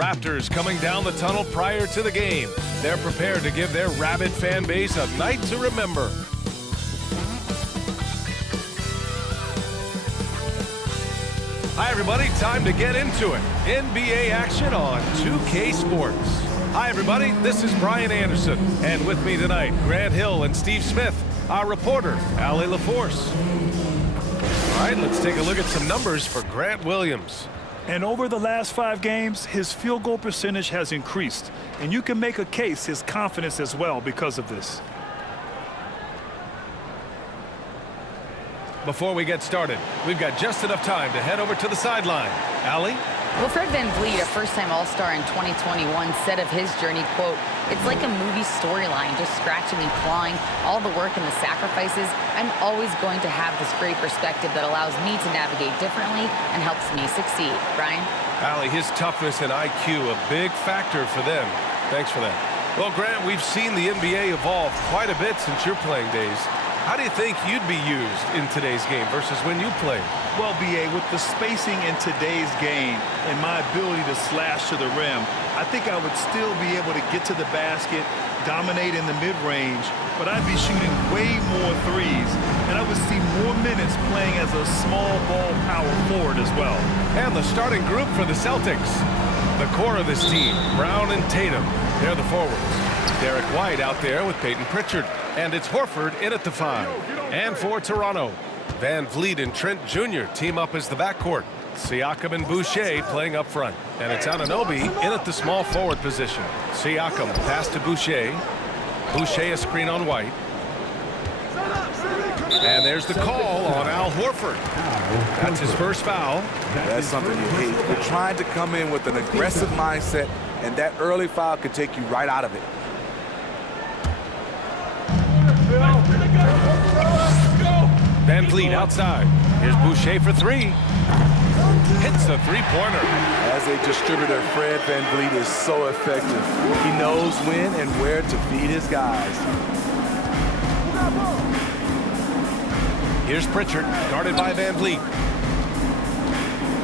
Raptors coming down the tunnel prior to the game. They're prepared to give their rabid fan base a night to remember. Hi, everybody. Time to get into it. NBA action on 2K Sports. Hi, everybody. This is Brian Anderson. And with me tonight, Grant Hill and Steve Smith, our reporter, Allie LaForce. All right, let's take a look at some numbers for Grant Williams. And over the last 5 games, his field goal percentage has increased. And you can make a case his confidence as well because of this. Before we get started, we've got just enough time to head over to the sideline. Allie? Well, Fred VanVleet, a first-time All-Star in 2021, said of his journey, quote, "It's like a movie storyline, just scratching and clawing, all the work and the sacrifices. I'm always going to have this great perspective that allows me to navigate differently and helps me succeed." Brian? Allie, his toughness and IQ, a big factor for them. Thanks for that. Well, Grant, we've seen the NBA evolve quite a bit since your playing days. How do you think you'd be used in today's game versus when you played? Well, B.A., with the spacing in today's game and my ability to slash to the rim, I think I would still be able to get to the basket, dominate in the mid-range, but I'd be shooting way more threes, and I would see more minutes playing as a small ball power forward as well. And the starting group for the Celtics. The core of this team, Brown and Tatum, they're the forwards. Derek White out there with Peyton Pritchard. And it's Horford in at the 5. And for Toronto, VanVleet and Trent Jr. team up as the backcourt. Siakam and Boucher playing up front. And it's Anunoby in at the small forward position. Siakam pass to Boucher. Boucher a screen on White. And there's the call on Al Horford. That's his first foul. That's something you hate. You're trying to come in with an aggressive mindset, and that early foul could take you right out of it. VanVleet outside. Here's Boucher for 3. Hits a three-pointer. As a distributor, Fred VanVleet is so effective. He knows when and where to feed his guys. Here's Pritchard, guarded by VanVleet.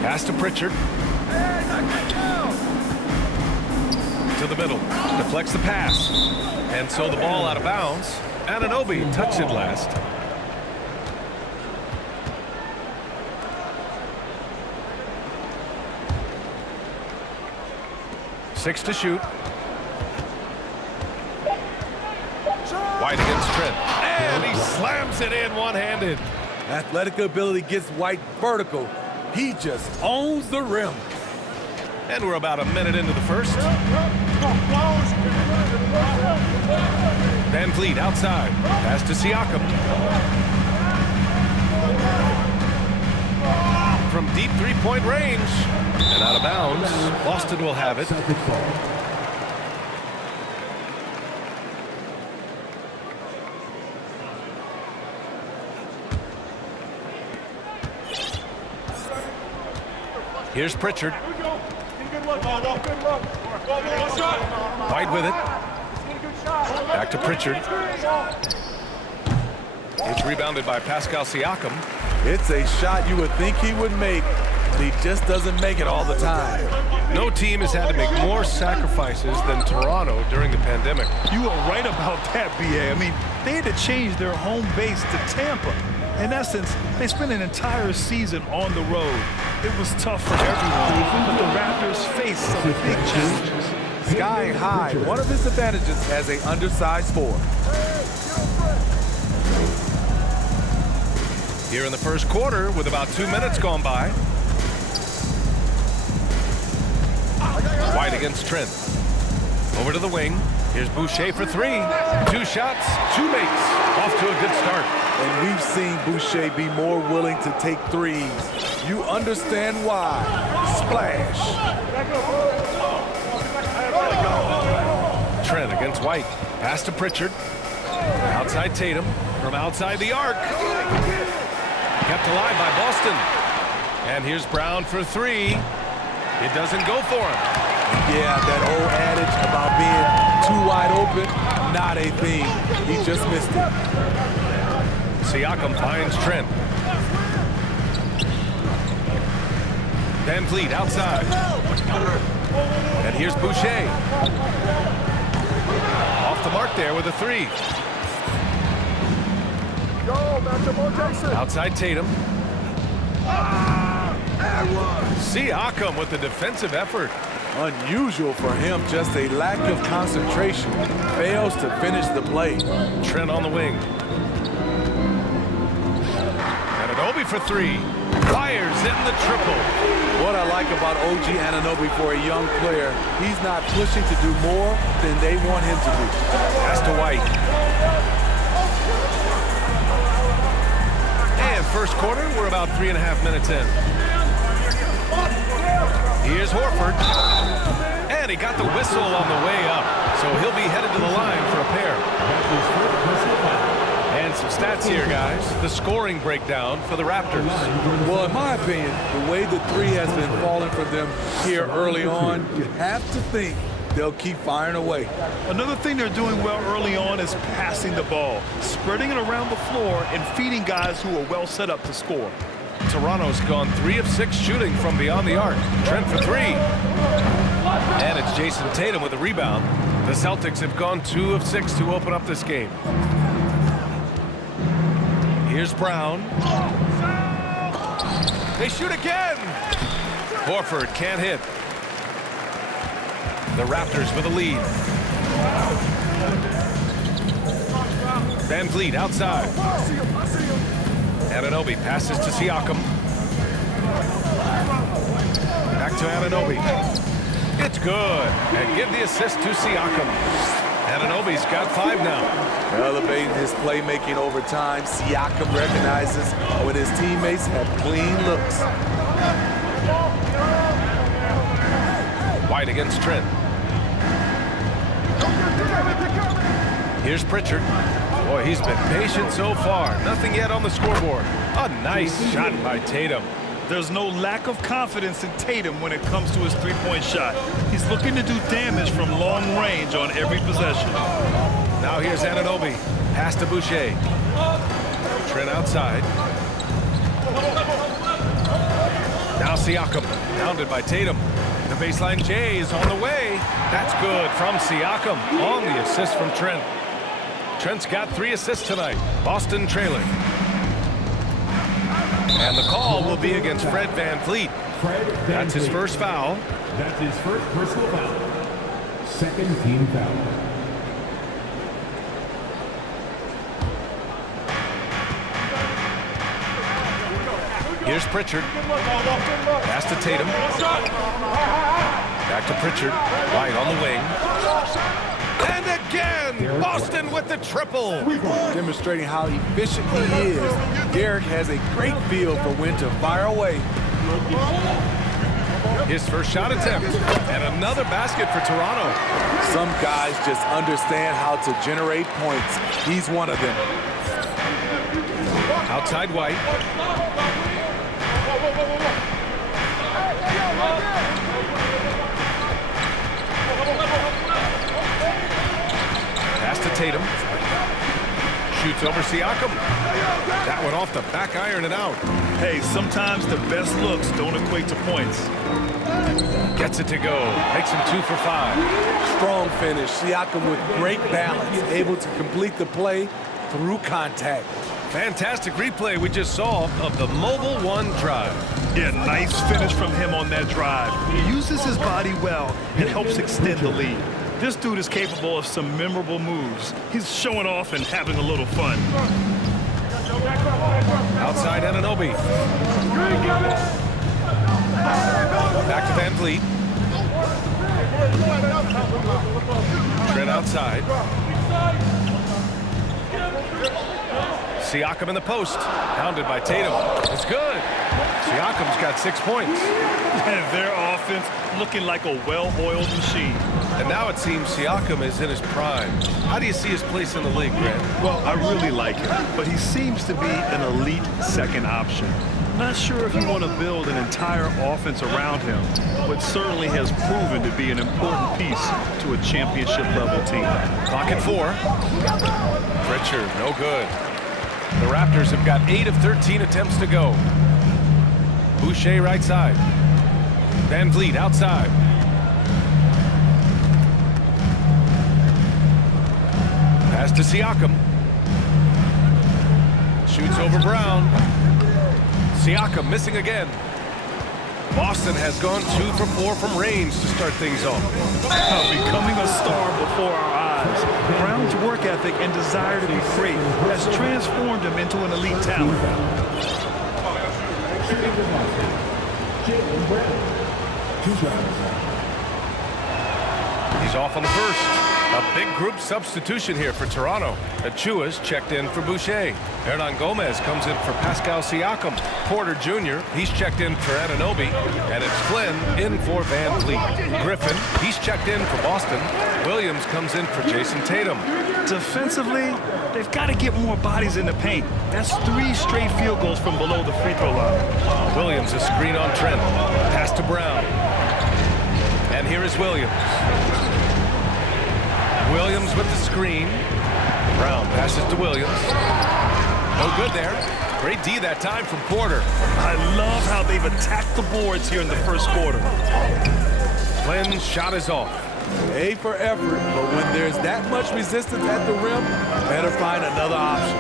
Pass to Pritchard. To the middle. Deflects the pass. And so the ball out of bounds. Anunoby touched it last. Six to shoot. White against Trent. And he slams it in one-handed. Athletic ability gets White vertical. He just owns the rim. And we're about a minute into the first. VanVleet outside. Pass to Siakam. From deep three-point range. And out of bounds. Boston will have it. Here's Pritchard. White with it. Back to Pritchard. It's rebounded by Pascal Siakam. It's a shot you would think he would make, but he just doesn't make it all the time. No team has had to make more sacrifices than Toronto during the pandemic. You are right about that, B.A. I mean, they had to change their home base to Tampa. In essence, they spent an entire season on the road. It was tough for everyone, but the Raptors faced some big challenges. Skying high, one of his advantages as an undersized forward. Here in the first quarter, with about 2 minutes gone by. White against Trent. Over to the wing. Here's Boucher for 3. 2 shots, 2 makes. Off to a good start. And we've seen Boucher be more willing to take threes. You understand why. Splash. Trent against White. Pass to Pritchard. Outside Tatum. From outside the arc. Kept alive by Boston. And here's Brown for 3. It doesn't go for him. Yeah, that old adage about being too wide open, not a thing. He just missed it. Siakam finds Trent. VanVleet outside. And here's Boucher. Off the mark there with a three. Outside Tatum. Siakam with the defensive effort. Unusual for him, just a lack of concentration. Fails to finish the play. Trent on the wing. Anunoby for three. Fires in the triple. What I like about OG Anunoby for a young player, he's not pushing to do more than they want him to do. Pass to White. And first quarter, we're about 3.5 minutes in. Here's Horford. And he got the whistle on the way up. So he'll be headed to the line for a pair. And some stats here, guys. The scoring breakdown for the Raptors. Well, in my opinion, the way the three has been falling for them here early on, you have to think they'll keep firing away. Another thing they're doing well early on is passing the ball, spreading it around the floor and feeding guys who are well set up to score. Toronto's gone 3 of 6 shooting from beyond the arc. Trent for three. And it's Jason Tatum with a rebound. The Celtics have gone 2 of 6 to open up this game. Here's Brown. They shoot again. Horford can't hit. The Raptors with a lead. Van Vliet outside. Anunoby passes to Siakam. Back to Anunoby. It's good. And give the assist to Siakam. Anunoby's got 5 now. Elevating his playmaking over time, Siakam recognizes when his teammates have clean looks. White against Trent. Here's Pritchard. Boy, he's been patient so far. Nothing yet on the scoreboard. A nice shot by Tatum. There's no lack of confidence in Tatum when it comes to his three-point shot. He's looking to do damage from long range on every possession. Now here's Anunoby. Pass to Boucher. Trent outside. Now Siakam. Pounded by Tatum. The baseline J is on the way. That's good from Siakam on the assist from Trent. Trent's got 3 assists tonight. Boston trailing. And the call will be against Fred Van Vliet. That's his first foul. That's his first personal foul. Second team foul. Here's Pritchard. Pass to Tatum. Back to Pritchard. White on the wing. And again, Boston with the triple. Demonstrating how efficient he is, Derek has a great feel for when to fire away. His first shot attempt. And another basket for Toronto. Some guys just understand how to generate points. He's one of them. Outside White. Pass to Tatum. Shoots over Siakam. That one off the back iron and out. Hey, sometimes the best looks don't equate to points. Gets it to go. Makes him 2 for 5. Strong finish. Siakam with great balance, able to complete the play through contact. Fantastic replay we just saw of the Mobile One drive. Yeah, nice finish from him on that drive. He uses his body well and helps extend the lead. This dude is capable of some memorable moves. He's showing off and having a little fun. Outside Anunoby. Back to Van Vliet. Trent outside. Siakam in the post. Pounded by Tatum. It's good. Siakam's got 6 points. And their offense looking like a well-oiled machine. And now it seems Siakam is in his prime. How do you see his place in the league, Grant? Well, I really like him, but he seems to be an elite second option. Not sure if you want to build an entire offense around him, but certainly has proven to be an important piece to a championship-level team. Clock at 4. Pritchard, no good. The Raptors have got 8 of 13 attempts to go. Boucher right side. Van Vliet outside. Pass to Siakam. Shoots over Brown. Siakam missing again. Boston has gone 2 for 4 from range to start things off. Becoming a star before our eyes. Brown's work ethic and desire to be great has transformed him into an elite talent. Shooting for Boston, Jaylen Brown. 2 shots. He's off on the first. A big group substitution here for Toronto. Achua's checked in for Boucher. Hernan Gomez comes in for Pascal Siakam. Porter Jr., he's checked in for Anunoby. And it's Flynn in for Van Fleet. Griffin, he's checked in for Boston. Williams comes in for Jason Tatum. Defensively, they've got to get more bodies in the paint. That's 3 straight field goals from below the free throw line. Williams a screen on Trent. Pass to Brown. And here is Williams. Williams with the screen. Brown passes to Williams. No good there. Great D that time from Porter. I love how they've attacked the boards here in the first quarter. Flynn's shot is off. A for effort, but when there's that much resistance at the rim, better find another option.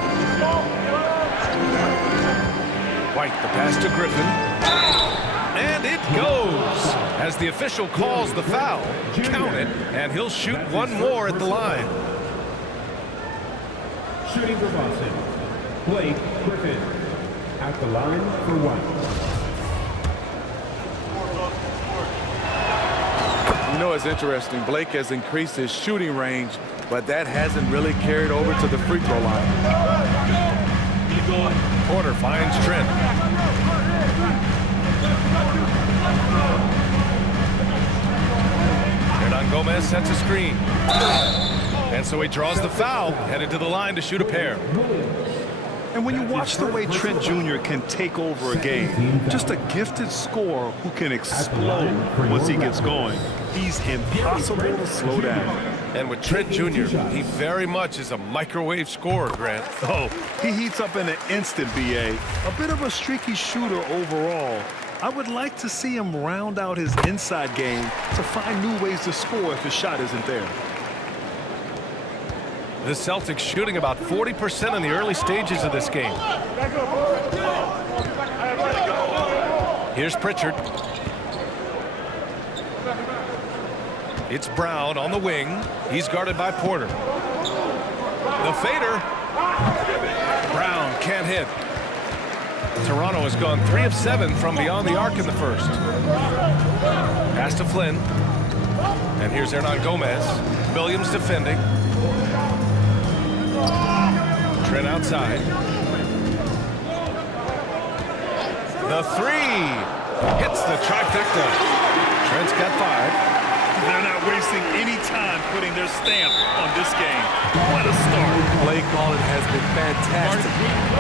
White, the pass to Griffin. And it goes. As the official calls the foul, count it, and he'll shoot one more at the line. Shooting for Boston, Blake Griffin. At the line for 1. You know, it's interesting. Blake has increased his shooting range, but that hasn't really carried over to the free throw line. Porter finds Trent. Hernan Gomez sets a screen. And so he draws the foul, headed to the line to shoot a pair. And when you watch the way Trent Jr. can take over a game, just a gifted scorer who can explode once he gets going. He's impossible to slow down. And with Trent Jr., he very much is a microwave scorer, Grant. Oh, he heats up in an instant, B.A. A bit of a streaky shooter overall. I would like to see him round out his inside game to find new ways to score if his shot isn't there. The Celtics shooting about 40% in the early stages of this game. Here's Pritchard. It's Brown on the wing. He's guarded by Porter. The fader. Brown can't hit. Toronto has gone 3 of 7 from beyond the arc in the first. Pass to Flynn. And here's Hernan Gomez. Williams defending. Trent outside. The 3 hits the trifecta. Trent's got 5. They're not wasting any time putting their stamp on this game. What a start. Play calling has been fantastic.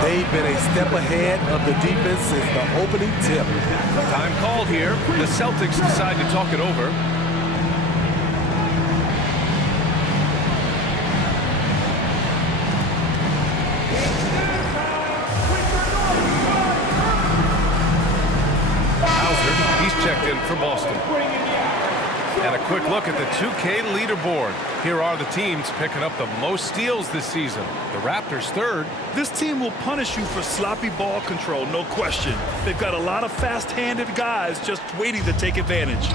They've been a step ahead of the defense since the opening tip. Time called here. The Celtics decide to talk it over. Hauser, he's checked in for Boston. And a quick look at the 2K leaderboard. Here are the teams picking up the most steals this season. The Raptors third. This team will punish you for sloppy ball control, no question. They've got a lot of fast-handed guys just waiting to take advantage.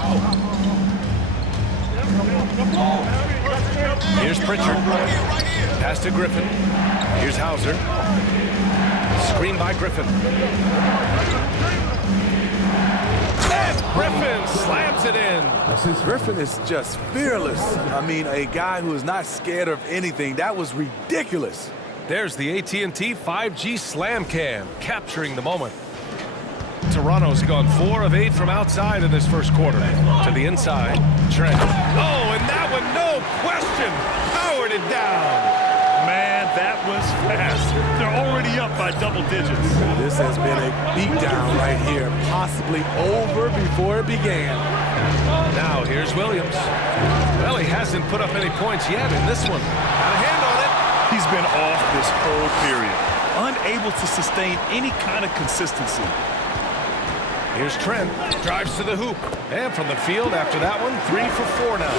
Here's Pritchard. Pass to Griffin. Here's Hauser. Screen by Griffin. Griffin slams it in. Griffin is just fearless. I mean, a guy who is not scared of anything. That was ridiculous. There's the AT&T 5G Slam Cam, capturing the moment. Toronto's gone 4 of 8 from outside in this first quarter. To the inside, Trent. Oh, and that one, no question, powered it down. Man, that was fast. They're already up by double digits. This has been a beatdown right here, possibly over before it began. Now here's Williams. Well, he hasn't put up any points yet in this one. Got a hand on it. He's been off this whole period, unable to sustain any kind of consistency. Here's Trent, drives to the hoop. And from the field after that one, 3 for 4 now.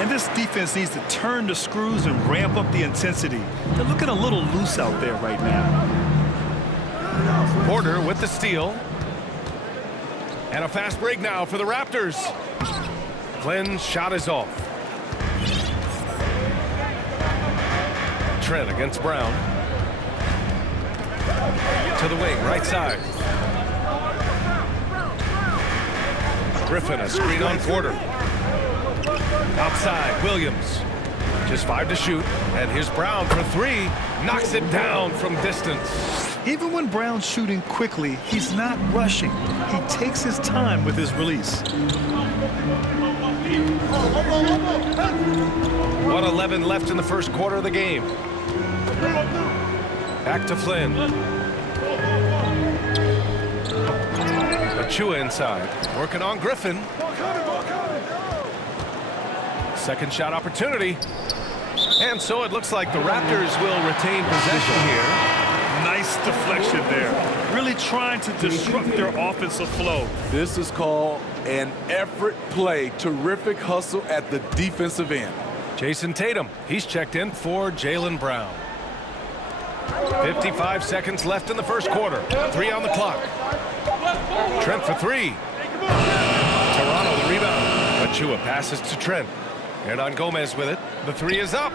And this defense needs to turn the screws and ramp up the intensity. They're looking a little loose out there right now. Porter with the steal. And a fast break now for the Raptors. Flynn's shot is off. Trent against Brown. To the wing, right side. Griffin, a screen on Porter. Outside, Williams. Just 5 to shoot. And here's Brown for 3. Knocks it down from distance. Even when Brown's shooting quickly, he's not rushing. He takes his time with his release. 1:11 left in the first quarter of the game. Back to Flynn. Achua inside. Working on Griffin. Second shot opportunity. And so it looks like the Raptors will retain possession here. Nice deflection there. Really trying to disrupt their offensive flow. This is called an effort play. Terrific hustle at the defensive end. Jason Tatum, he's checked in for Jaylen Brown. 55 seconds left in the first quarter. 3 on the clock. Trent for 3. Toronto the rebound. Achua passes to Trent. Hernan Gomez with it. The 3 is up.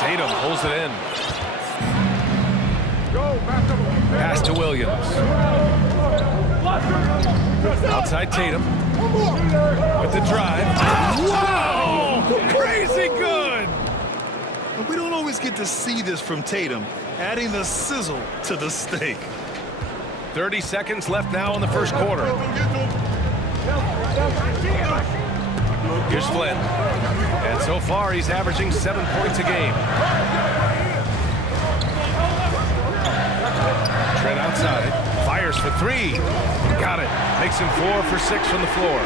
Tatum pulls it in. Pass to Williams. Outside Tatum. With the drive. Wow! Crazy good! We don't always get to see this from Tatum, adding the sizzle to the steak. 30 seconds left now in the first quarter. Here's Flynn. And so far, he's averaging 7 points a game. Trent outside. Fires for 3. Got it. Makes him 4 for 6 from the floor.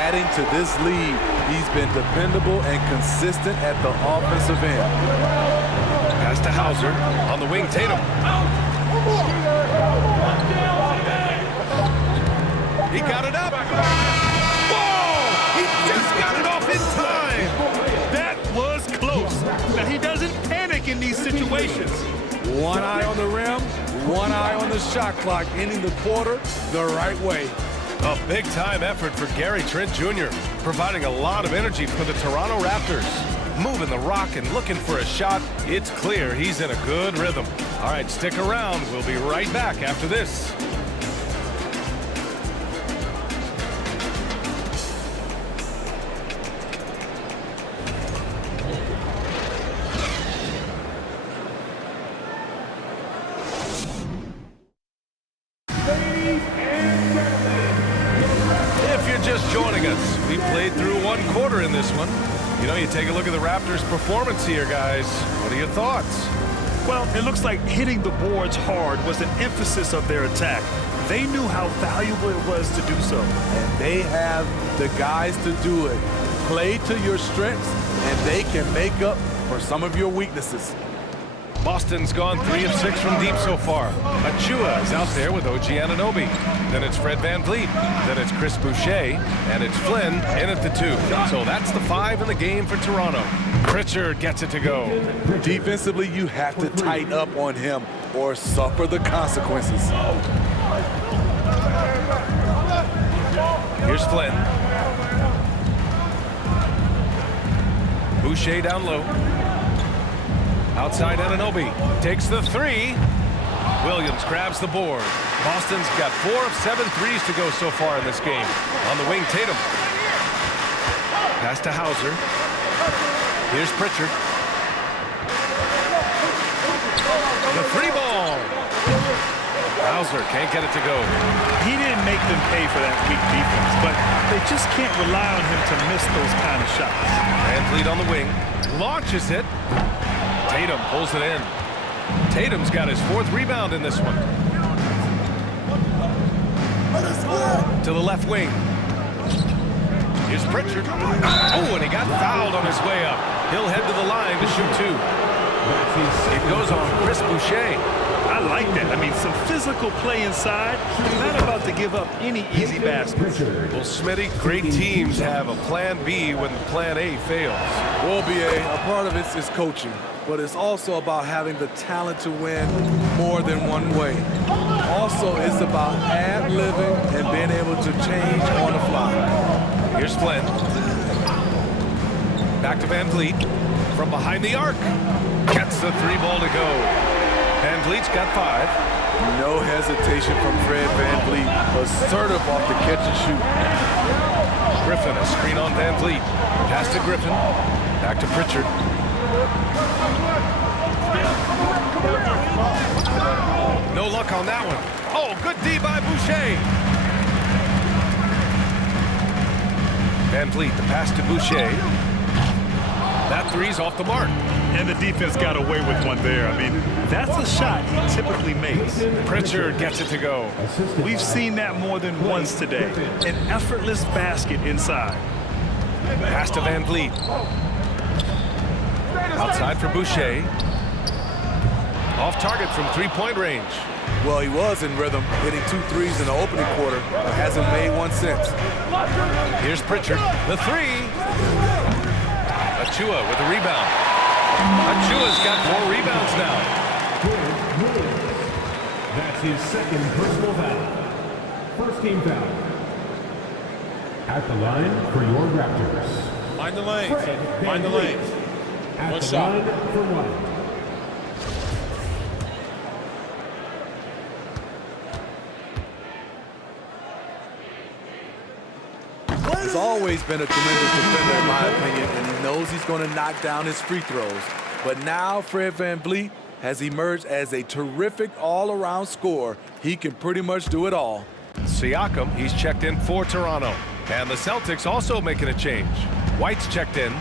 Adding to this lead, he's been dependable and consistent at the offensive end. Pass to Hauser. On the wing, Tatum. He got it up. Whoa! He just got it off in time. That was close. Now, he doesn't panic in these situations. One eye on the rim, one eye on the shot clock, ending the quarter the right way. A big-time effort for Gary Trent Jr., providing a lot of energy for the Toronto Raptors. Moving the rock and looking for a shot. It's clear he's in a good rhythm. All right, stick around. We'll be right back after this. Joining us. We played through 1 quarter in this one. You know, you take a look at the Raptors' performance here, guys. What are your thoughts? Well, it looks like hitting the boards hard was an emphasis of their attack. They knew how valuable it was to do so. And they have the guys to do it. Play to your strengths, and they can make up for some of your weaknesses. Boston's gone 3 of 6 from deep so far. Achua is out there with OG Anunoby. Then it's Fred VanVleet. Then it's Chris Boucher. And it's Flynn in at the 2. So that's the 5 in the game for Toronto. Pritchard gets it to go. Defensively, you have to tighten up on him or suffer the consequences. Here's Flynn. Boucher down low. Outside Anunoby takes the 3. Williams grabs the board. Boston's got 4 of 7 threes to go so far in this game. On the wing, Tatum. Pass to Hauser. Here's Pritchard. The 3 ball. Hauser can't get it to go. He didn't make them pay for that weak defense, but they just can't rely on him to miss those kind of shots. VanVleet on the wing. Launches it. Tatum pulls it in. Tatum's got his 4th rebound in this one. To the left wing. Here's Pritchard. Oh, and he got fouled on his way up. He'll head to the line to shoot 2. It goes on Chris Boucher. I like that. I mean, some physical play inside. Not about to give up any easy baskets. Well, Smitty, great teams have a plan B when the plan A fails. Well, BA, a part of it is coaching, but it's also about having the talent to win more than one way. Also, it's about ad-libbing and being able to change on the fly. Here's Flynn. Back to Van Vliet. From behind the arc. Gets the 3 ball to go. Van Vliet's got 5. No hesitation from Fred Van Vliet. Assertive off the catch and shoot. Griffin, a screen on Van Vliet. Pass to Griffin. Back to Pritchard. No luck on that one. Oh, good D by Boucher. Van Vliet, the pass to Boucher. That 3's off the mark. And the defense got away with one there. I mean, that's a shot he typically makes. Pritchard gets it to go. We've seen that more than once today. An effortless basket inside. Pass to Van Vliet. Outside for Boucher. Off target from 3-point range. Well, he was in rhythm, hitting 2 threes in the opening quarter, but hasn't made one since. Here's Pritchard. The 3. Achua with a rebound. Achua's got 4 rebounds now. That's his second personal foul. First team foul. At the line for your Raptors. Mind the lanes. Mind the lanes. At One the shot. line for 1. He's always been a tremendous defender, in my opinion, and he knows he's going to knock down his free throws. But now Fred Van Vliet has emerged as a terrific all-around scorer. He can pretty much do it all. Siakam, he's checked in for Toronto. And the Celtics also making a change. White's checked in.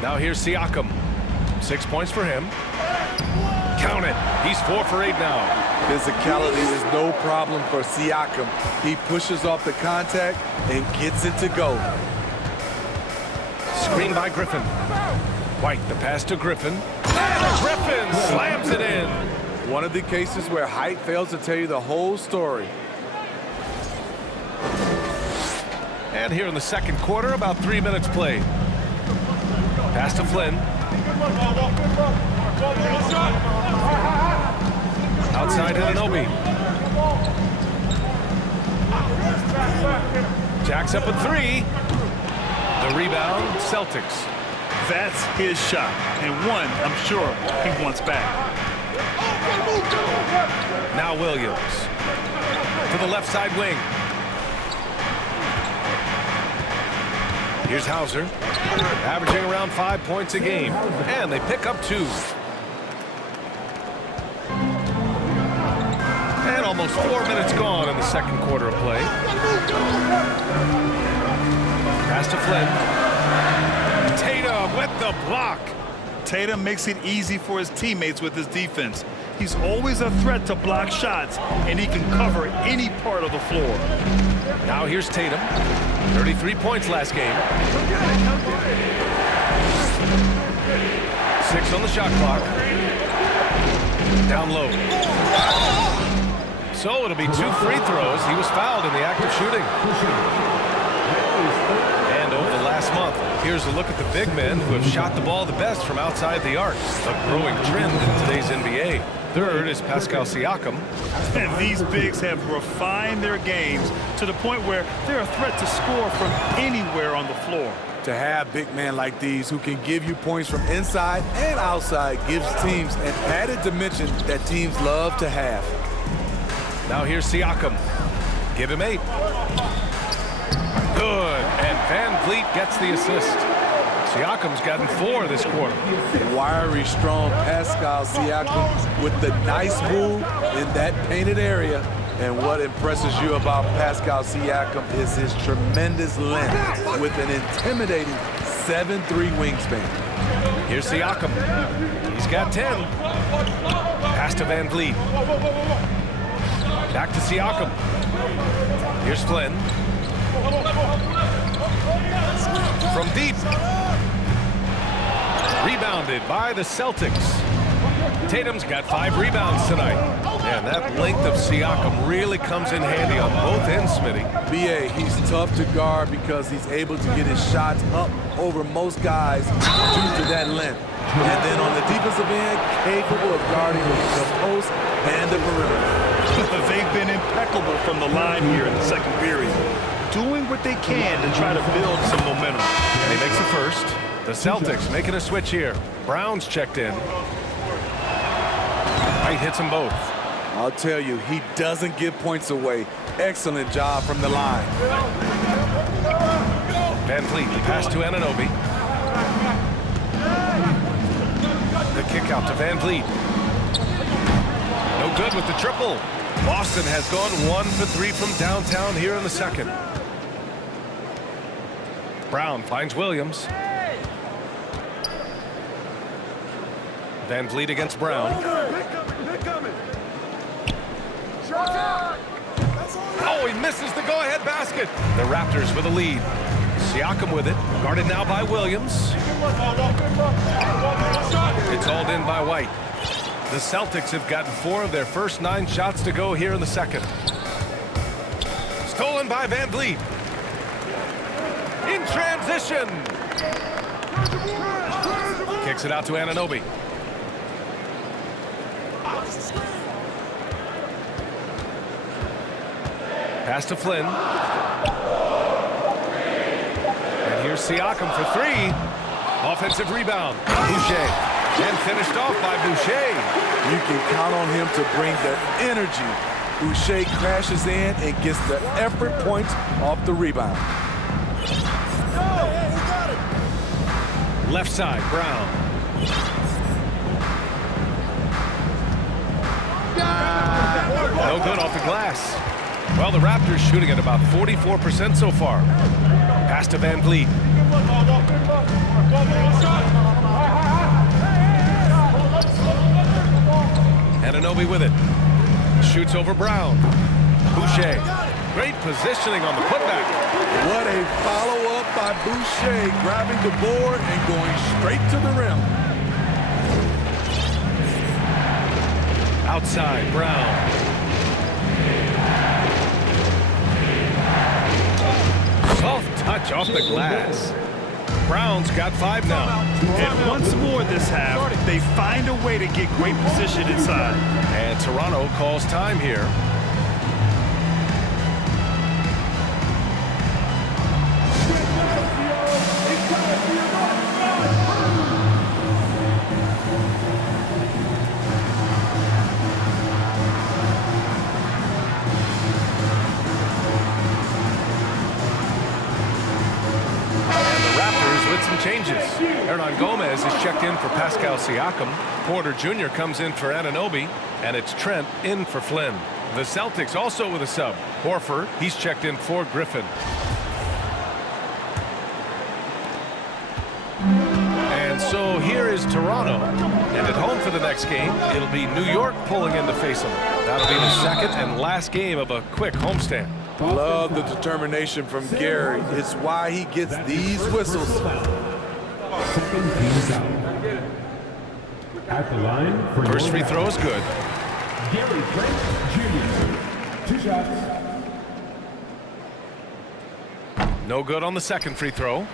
Now here's Siakam. 6 points for him. Count it. He's 4 for 8 now. Physicality is no problem for Siakam. He pushes off the contact and gets it to go. Screen by Griffin. White, the pass to Griffin. And Griffin slams it in. One of the cases where height fails to tell you the whole story. And here in the second quarter, about 3 minutes played. Pass to Flynn. Outside Anunoby. Jacks up a 3. The rebound, Celtics. That's his shot, and one I'm sure he wants back. Now Williams. To the left side wing. Here's Hauser. Averaging around 5 points a game. And they pick up 2. And almost 4 minutes gone in the second quarter of play. Pass to Flynn. Tatum with the block. Tatum makes it easy for his teammates with his defense. He's always a threat to block shots, and he can cover any part of the floor. Now here's Tatum. 33 points last game. 6 on the shot clock. Down low. So it'll be 2 free throws. He was fouled in the act of shooting. And over the last month, here's a look at the big men who have shot the ball the best from outside the arc. A growing trend in today's NBA. Third is Pascal Siakam. And these bigs have refined their games to the point where they're a threat to score from anywhere on the floor. To have big men like these who can give you points from inside and outside gives teams an added dimension that teams love to have. Now here's Siakam. Give him 8. Good. And Van Vliet gets the assist. Siakam's gotten 4 this quarter. Wiry, strong Pascal Siakam with the nice move in that painted area. And what impresses you about Pascal Siakam is his tremendous length with an intimidating 7'3" wingspan. Here's Siakam. He's got 10. Pass to Van Vliet. Back to Siakam. Here's Flynn. From deep. Rebounded by the Celtics. Tatum's got 5 rebounds tonight. And that length of Siakam really comes in handy on both ends, Smitty. BA, he's tough to guard because he's able to get his shots up over most guys due to that length. And then on the defensive end, capable of guarding the post and the perimeter. They've been impeccable from the line here in the second period, doing what they can to try to build some momentum. And he makes the first. The Celtics making a switch here. Brown's checked in. White hits them both. I'll tell you, he doesn't give points away. Excellent job from the line. Van Vliet, pass to Anunoby. The kick out to Van Vliet. No good with the triple. Boston has gone 1 for 3 from downtown here in the second. Brown finds Williams. Van Vliet against Brown. Oh, he misses the go-ahead basket. The Raptors with a lead. Siakam with it. Guarded now by Williams. It's hauled in by White. The Celtics have gotten 4 of their first 9 shots to go here in the second. Stolen by Van Vliet. In transition. Kicks it out to Anunoby. Pass to Flynn. And here's Siakam for 3. Offensive rebound. Boucher. And finished off by Boucher. You can count on him to bring the energy. Boucher crashes in and gets the effort points off the rebound. Left side, Brown. No good off the glass. Well, the Raptors shooting at about 44% so far. Pass to Van Vliet. Anunoby with it. Shoots over Brown. Boucher. Great positioning on the putback. What a follow-up by Boucher, grabbing the board and going straight to the rim. Outside, Brown. Soft touch off the glass. Brown's got 5 now. And once more this half, they find a way to get great position inside. And Toronto calls time here. Some changes. Hernan Gomez is checked in for Pascal Siakam. Porter Jr. comes in for Anunoby, and it's Trent in for Flynn. The Celtics also with a sub. Horford, he's checked in for Griffin. And so here is Toronto, and at home for the next game, it'll be New York pulling in to face them. That'll be the second and last game of a quick homestand. Love the determination from Gary. It's why he gets these whistles. Second team's out. At the line for First free throw is good. Gary Trent Jr. 2 shots. No good on the second free throw.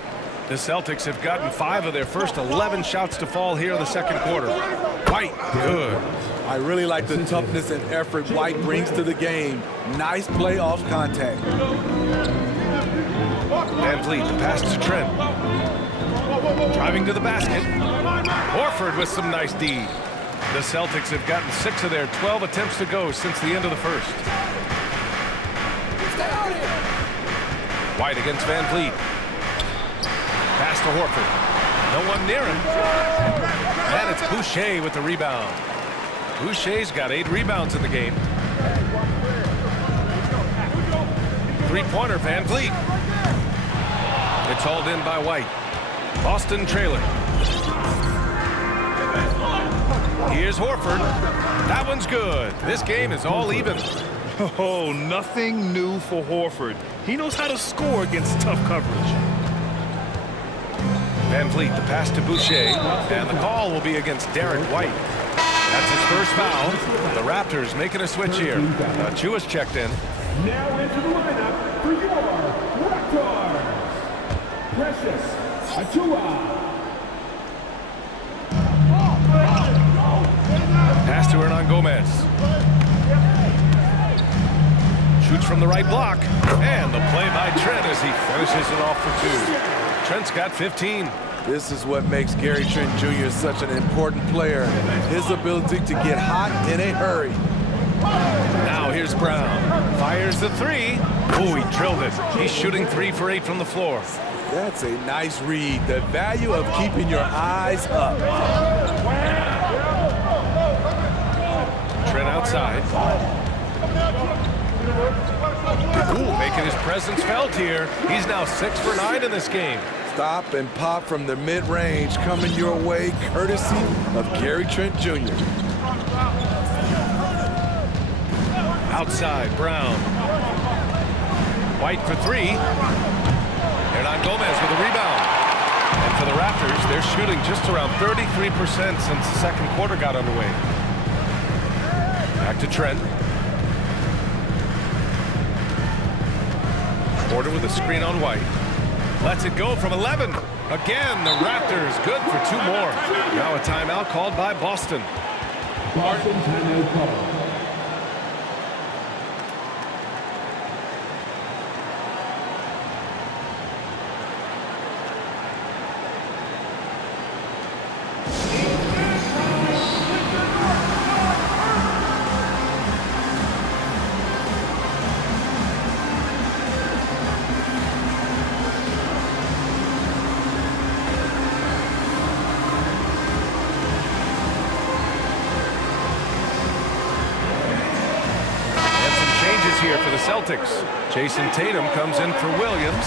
The Celtics have gotten 5 of their first 11 shots to fall here in the second quarter. White, good. I really like the toughness and effort White brings to the game. Nice play off contact. Van Vliet, the pass to Trent. Driving to the basket. Horford with some nice D. The Celtics have gotten 6 of their 12 attempts to go since the end of the first. White against Van Vliet. Pass to Horford. No one near him. And it's Boucher with the rebound. Boucher's got 8 rebounds in the game. Three-pointer, Van Vliet. It's hauled in by White. Boston trailing. Here's Horford. That one's good. This game is all even. Oh, nothing new for Horford. He knows how to score against tough coverage. Van Vliet, the pass to Boucher, and the call will be against Derek White. That's his first foul. The Raptors making a switch here. Achiuwa's checked in. Now into the lineup for your Raptors, Precious Achiuwa. Pass to Hernangomez. Shoots from the right block. And the play by Trent as he finishes it off for two. Trent's got 15. This is what makes Gary Trent Jr. such an important player. His ability to get hot in a hurry. Now here's Brown. Fires the three. Oh, he drilled it. He's shooting 3 for 8 from the floor. That's a nice read. The value of keeping your eyes up. Trent outside. Ooh, making his presence felt here. He's now 6 for 9 in this game. Stop and pop from the mid-range coming your way, courtesy of Gary Trent Jr. Outside, Brown. White for 3. Hernangomez with a rebound. And for the Raptors, they're shooting just around 33% since the second quarter got underway. Back to Trent. Porter with a screen on White. Lets it go from 11. Again, the Raptors good for 2 more. Now a timeout called by Boston. Boston timeout call. Here for the Celtics. Jason Tatum comes in for Williams,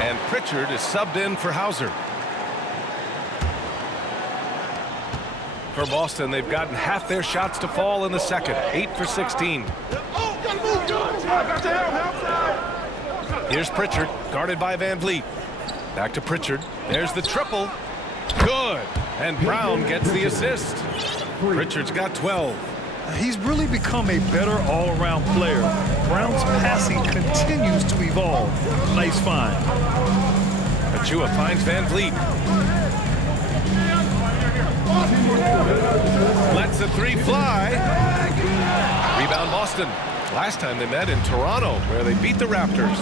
and Pritchard is subbed in for Hauser. For Boston, they've gotten half their shots to fall in the second, 8 for 16. Here's Pritchard, guarded by Van Vliet. Back to Pritchard. There's the triple. Good. And Brown gets the assist. Pritchard's got 12. He's really become a better all-around player. Brown's passing continues to evolve. Nice find. Achiuwa finds Van Vliet. Lets the 3 fly. Rebound Boston. Last time they met in Toronto, where they beat the Raptors.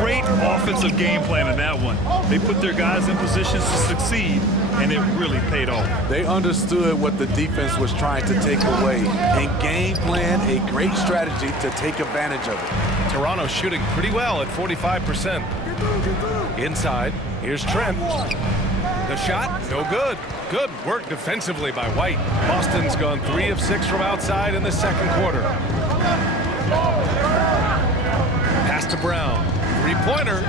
Great offensive game plan in that one. They put their guys in positions to succeed, and it really paid off. They understood what the defense was trying to take away and game plan a great strategy to take advantage of it. Toronto shooting pretty well at 45%. Inside, here's Trent. The shot, no good. Good work defensively by White. Boston's gone 3 of 6 from outside in the second quarter. Pass to Brown. 3-pointer.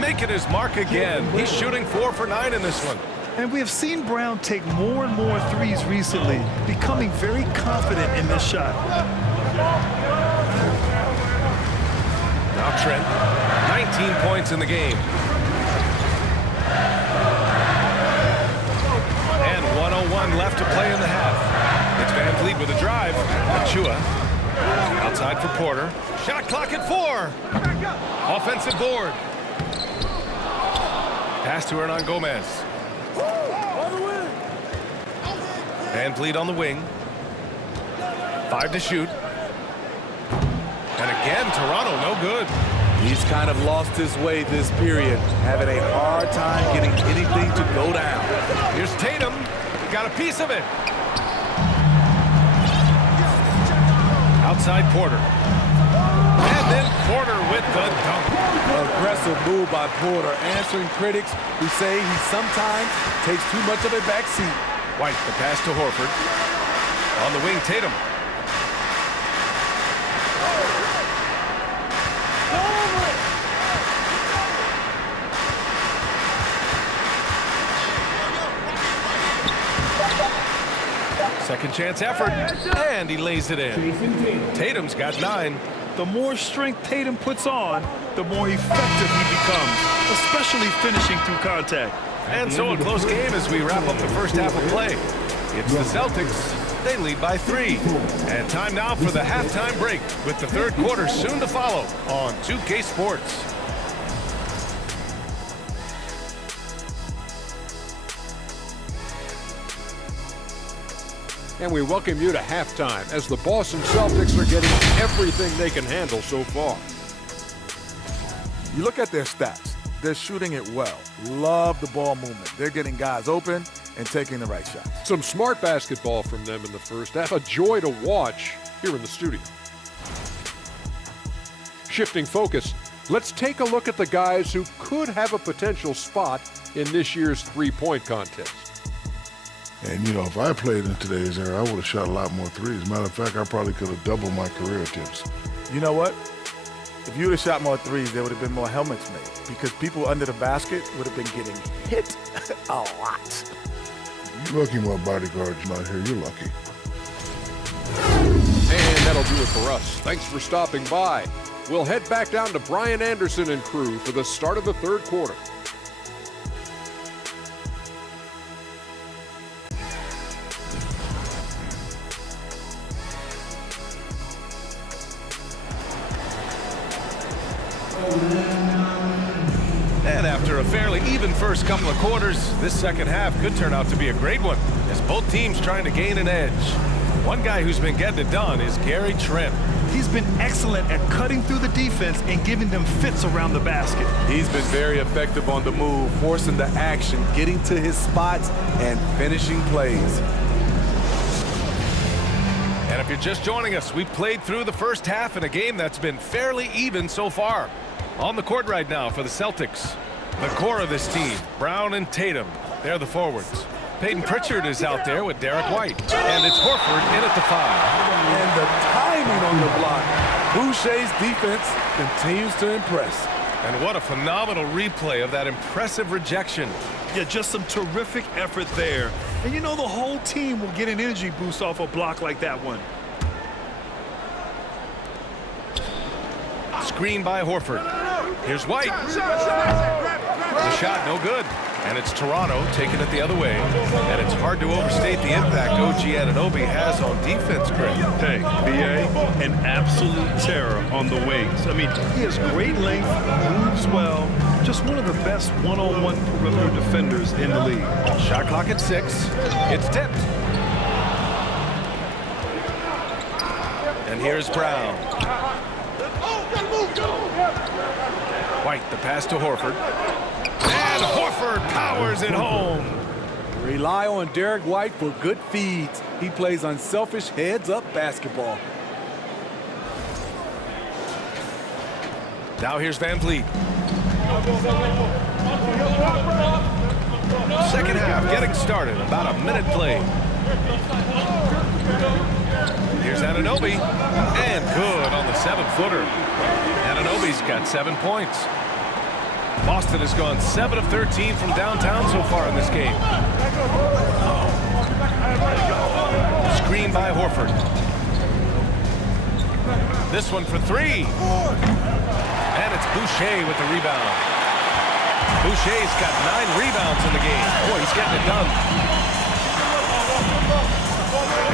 Making his mark again. He's shooting 4 for 9 in this one. And we have seen Brown take more and more threes recently, becoming very confident in this shot. Now Trent, 19 points in the game. And 1:01 left to play in the half. It's Van Vliet with a drive. Achiuwa outside for Porter. Shot clock at 4. Offensive board. Pass to Hernangomez. Van Vliet on the wing. 5 to shoot. And again, Toronto no good. He's kind of lost his way this period, having a hard time getting anything to go down. Here's Tatum. Got a piece of it. Outside Porter. And then Porter with the dunk. Aggressive move by Porter, answering critics who say he sometimes takes too much of a back seat. White, the pass to Horford. On the wing, Tatum. Second chance effort, and he lays it in. Tatum's got 9. The more strength Tatum puts on, the more effective he becomes, especially finishing through contact. And so a close game as we wrap up the first half of play. It's the Celtics They lead by 3. And time now for the halftime break, with the third quarter soon to follow on 2K Sports. And we welcome you to halftime as the Boston Celtics are getting everything they can handle so far. You look at their stats. They're shooting it well. Love the ball movement. They're getting guys open and taking the right shots. Some smart basketball from them in the first half. A joy to watch here in the studio. Shifting focus, let's take a look at the guys who could have a potential spot in this year's three-point contest. And, you know, if I played in today's era, I would have shot a lot more threes. Matter of fact, I probably could have doubled my career attempts. You know what? If you would have shot more threes, there would have been more helmets made because people under the basket would have been getting hit a lot. You're lucky my bodyguard's not here. You're lucky. And that'll do it for us. Thanks for stopping by. We'll head back down to Brian Anderson and crew for the start of the third quarter. And after a fairly even first couple of quarters, this second half could turn out to be a great one, as both teams trying to gain an edge. One guy who's been getting it done is Gary Trent. He's been excellent at cutting through the defense and giving them fits around the basket. He's been very effective on the move, forcing the action, getting to his spots, and finishing plays. And if you're just joining us, we played through the first half in a game that's been fairly even so far. On the court right now for the Celtics, the core of this team, Brown and Tatum, they're the forwards. Peyton Pritchard is out there with Derek White, and it's Horford in at the 5. And the timing on the block. Boucher's defense continues to impress. And what a phenomenal replay of that impressive rejection. Yeah, just some terrific effort there. And you know the whole team will get an energy boost off a block like that one. Screen by Horford. Here's White. The shot no good. And it's Toronto taking it the other way. And it's hard to overstate the impact OG Anunoby has on defense, Greg. Hey, B.A., an absolute terror on the wings. I mean, he has great length, moves well, just one of the best one-on-one perimeter defenders in the league. Shot clock at 6. It's tipped. And here's Brown. White, the pass to Horford. And Horford powers it home. Rely on Derek White for good feeds. He plays unselfish heads-up basketball. Now here's Van Vliet. Second half getting started. About a minute played. Here's Anunoby. And good on the 7-footer. Anunoby's got 7 points. Boston has gone 7 of 13 from downtown so far in this game. Screen by Horford. This one for 3. And it's Boucher with the rebound. Boucher's got 9 rebounds in the game. Boy, he's getting it done.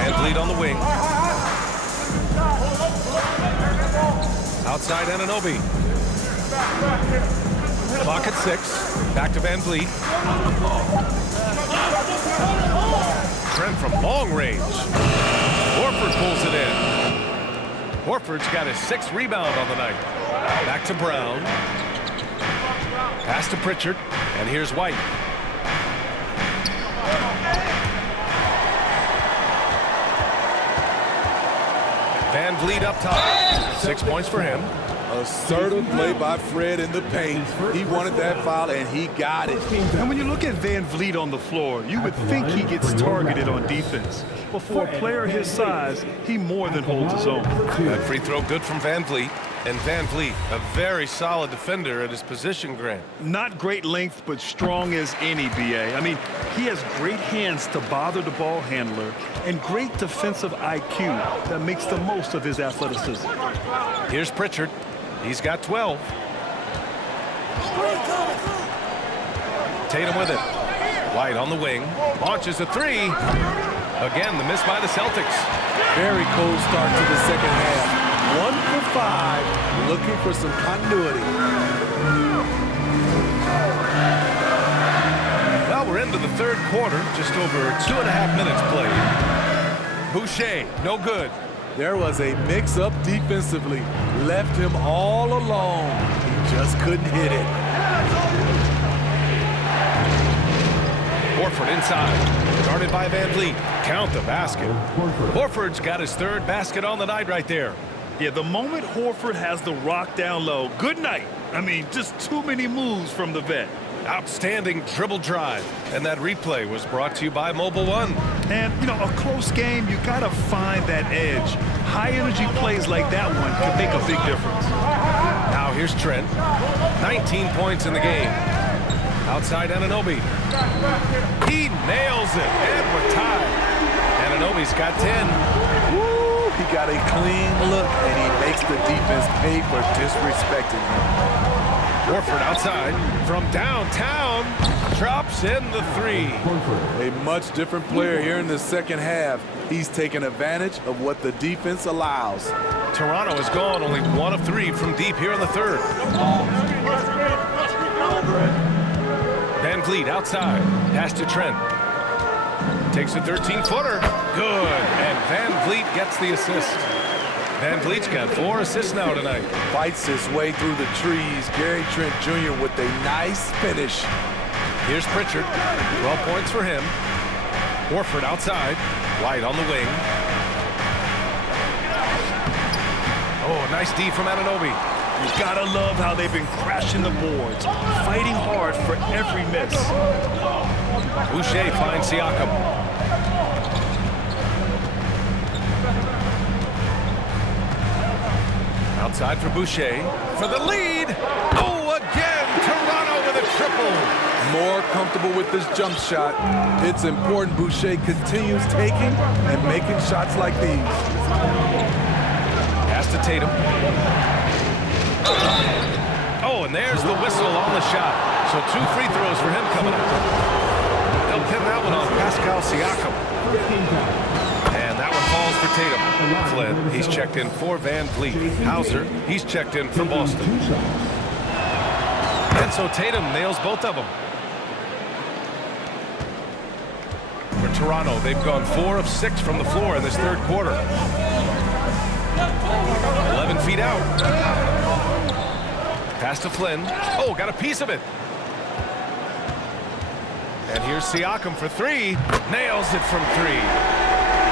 And lead on the wing. Outside Anunoby. Clock at 6. Back to Van Vliet. Trent from long range. Horford pulls it in. Horford's got his 6th rebound on the night. Back to Brown. Pass to Pritchard. And here's White. Van Vliet up top. 6 points for him. Assertive play by Fred in the paint. He wanted that foul, and he got it. And when you look at Van Vliet on the floor, you would think he gets targeted on defense. But for a player his size, he more than holds his own. That free throw good from Van Vliet. And Van Vliet, a very solid defender at his position, Grant. Not great length, but strong as any, B.A. I mean, he has great hands to bother the ball handler and great defensive IQ that makes the most of his athleticism. Here's Pritchard. He's got 12. Tatum with it. White on the wing. Launches a 3. Again, the miss by the Celtics. Very cold start to the second half. 1 for 5, looking for some continuity. Well, we're into the third quarter, just over 2.5 minutes played. Boucher, no good. There was a mix-up defensively. Left him all alone. He just couldn't hit it. Horford inside. Guarded by Van Vliet. Count the basket. Horford's got his third basket on the night right there. Yeah, the moment Horford has the rock down low, good night. I mean, just too many moves from the vet. Outstanding dribble drive. And that replay was brought to you by Mobile One. And, you know, a close game, you got to find that edge. High-energy plays like that one can make a big difference. Now here's Trent. 19 points in the game. Outside Anunoby. He nails it. And we're tied. Anunoby's got 10. Woo! He got a clean look, and he makes the defense pay for disrespecting him. Horford outside from downtown, drops in the three. A much different player here in the second half. He's taking advantage of what the defense allows. Toronto has gone only 1 of 3 from deep here in the third. Van Vliet outside, pass to Trent. Takes a 13-footer, good, and Van Vliet gets the assist. Van Vliet's got 4 assists now tonight. Fights his way through the trees. Gary Trent Jr. with a nice finish. Here's Pritchard. 12 points for him. Horford outside. White on the wing. Oh, nice D from Anunoby. You gotta love how they've been crashing the boards, fighting hard for every miss. Boucher finds Siakam. Outside for Boucher, for the lead. Oh, again, Toronto with a triple. More comfortable with this jump shot. It's important Boucher continues taking and making shots like these. Pass to Tatum. Oh, and there's the whistle on the shot. So 2 free throws for him coming up. They'll pin that one on Pascal Siakam. And that one falls for Tatum. Flynn, he's checked in for Van Vliet. Hauser, he's checked in for Boston. And so Tatum nails both of them. For Toronto, they've gone 4 of 6 from the floor in this third quarter. 11 feet out. Pass to Flynn. Oh, got a piece of it. And here's Siakam for 3. Nails it from 3.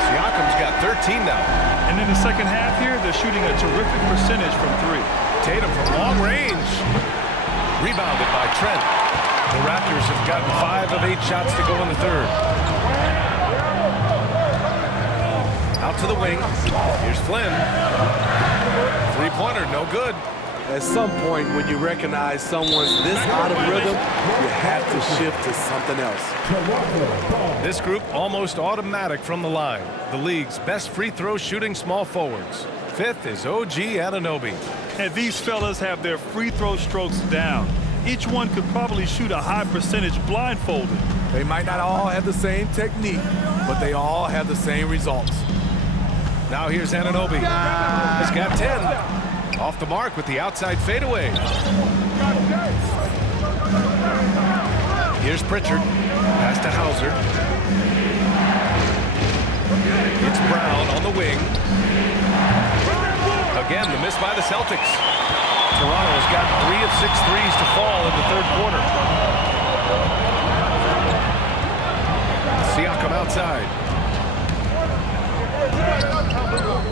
Siakam's got 13 now. And in the second half here, they're shooting a terrific percentage from 3. Tatum from long range. Rebounded by Trent. The Raptors have gotten 5 of 8 shots to go in the third. Out to the wing. Here's Flynn. 3-pointer, no good. At some point, when you recognize someone's this out of rhythm, you have to shift to something else. This group almost automatic from the line. The league's best free throw shooting small forwards. 5th is OG Anunoby. And these fellas have their free throw strokes down. Each one could probably shoot a high percentage blindfolded. They might not all have the same technique, but they all have the same results. Now here's Anunoby. He's got 10. Off the mark with the outside fadeaway. Here's Pritchard. Pass to Hauser. It's Brown on the wing. Again, the miss by the Celtics. Toronto's got 3 of 6 threes to fall in the third quarter. Siakam outside.